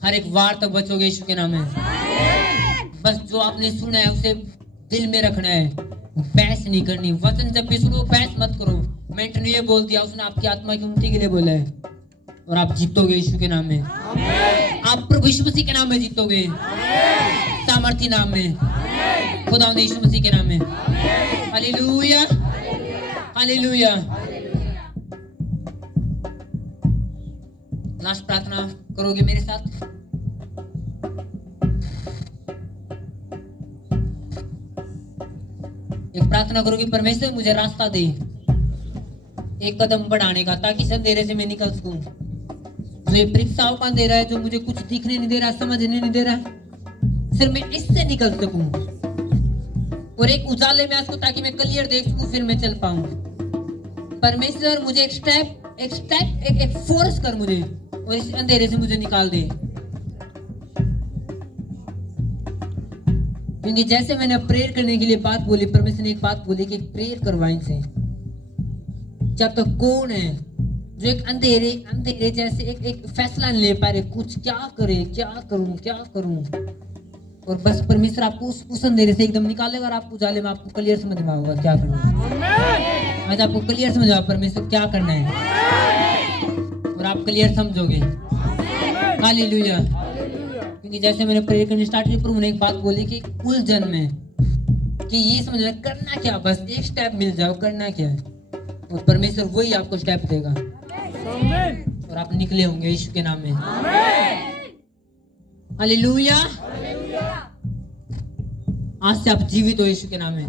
हर एक वार तक बचोगे यीशु के नाम में। बस जो आपने सुना है उसे दिल में रखना है, बहस नहीं करनी। वचन जब भी सुनो बहस मत करो। मैंने तो ये बोल दिया, उसने आपकी आत्मा की उन्नति के लिए बोला है और आप जीतोगे यीशु के नाम में। आप प्रभु यीशु मसीह के नाम में जीतोगे, सामर्थी नाम में, खुदा यीशु मसीह के नाम में। Hallelujah, hallelujah. लास्ट प्रार्थना करोगे मेरे साथ? एक प्रार्थना करोगे, परमेश्वर मुझे रास्ता दे एक कदम बढ़ाने का, ताकि इस अंधेरे से मैं निकल सकूं। जो ये परीक्षाओं का अंधेरा है, जो मुझे कुछ दिखने नहीं दे रहा, समझने नहीं दे रहा, सिर्फ मैं इससे निकल सकूं और एक उजाले में आ सकूं, ताकि मैं क्लियर देख सकूं, फिर मैं चल पाऊं। परमेश्वर मुझे एक फोर्स कर मुझे और इस अंधेरे से मुझे निकाल दे। क्योंकि जैसे मैंने प्रेयर करने के लिए बात बोली, परमेश्वर ने एक बात बोली कि प्रेयर करवाएं इनसे। जब तक कौन है जो एक अंधेरे जैसे एक फैसला नहीं ले पा रहे, कुछ क्या करे, क्या करूं, और बस परमेश्वर आपको उस अंधेरे से एकदम निकालेगा और आपको उजाले में आपको क्लियर समझ में आएगा क्या करना है। आज आपको क्लियर समझ आएगा परमेश्वर क्या करना है और आप क्लियर समझोगे। हालेलुया। क्योंकि जैसे मैंने प्रेयर करनी स्टार्ट की, प्रभु ने एक बात बोली कि उलझन में कि ये समझ में करना क्या, बस एक स्टेप मिल जाओ, करना क्या है, और परमेश्वर वही आपको स्टेप देगा और आप निकले होंगे यीशु के नाम में। हालेलुया। आज से आप जीवित हो यीशु के नाम में।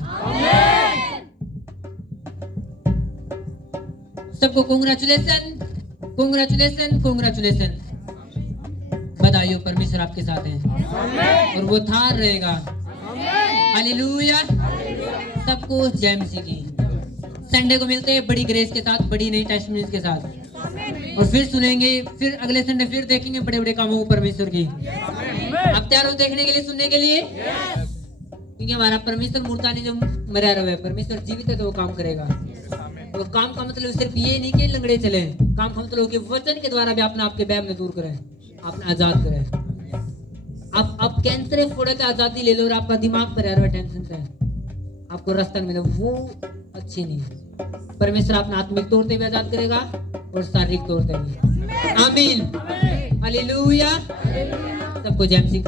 सबको कांग्रेचुलेशन, कांग्रेचुलेशन, कांग्रेचुलेशन। बधाई हो, परमेश्वर आपके साथ है और वो थार रहेगा। हालेलुया। सबको जय मसीह की। संडे को मिलते हैं बड़ी ग्रेस के साथ, बड़ी नई टेस्टमेंट के साथ, और फिर सुनेंगे, फिर अगले संडे फिर देखेंगे बड़े बड़े कामों को परमेश्वर की। आप तैयार हो देखने के लिए, सुनने के लिए? क्योंकि हमारा परमेश्वर मूर्तानी जो मरा रहा है, परमेश्वर जीवित है तो वो काम करेगा। और काम का मतलब सिर्फ ये नहीं कि लंगड़े चले, काम का मतलब कि वचन के द्वारा भी अपना आपके बैम में दूर करें, अपना आजाद करें। आप कैंसर फोड़े से आजादी ले लो और आपका दिमाग पर रह टेंशन से आपको रास्ता मिले, वो अच्छी नहीं है। परमेश्वर अपना आत्मिक तौर पे भी आजाद करेगा और शारीरिक तौर पे भी। आमीन। हालेलुया। सबको जय मसीह।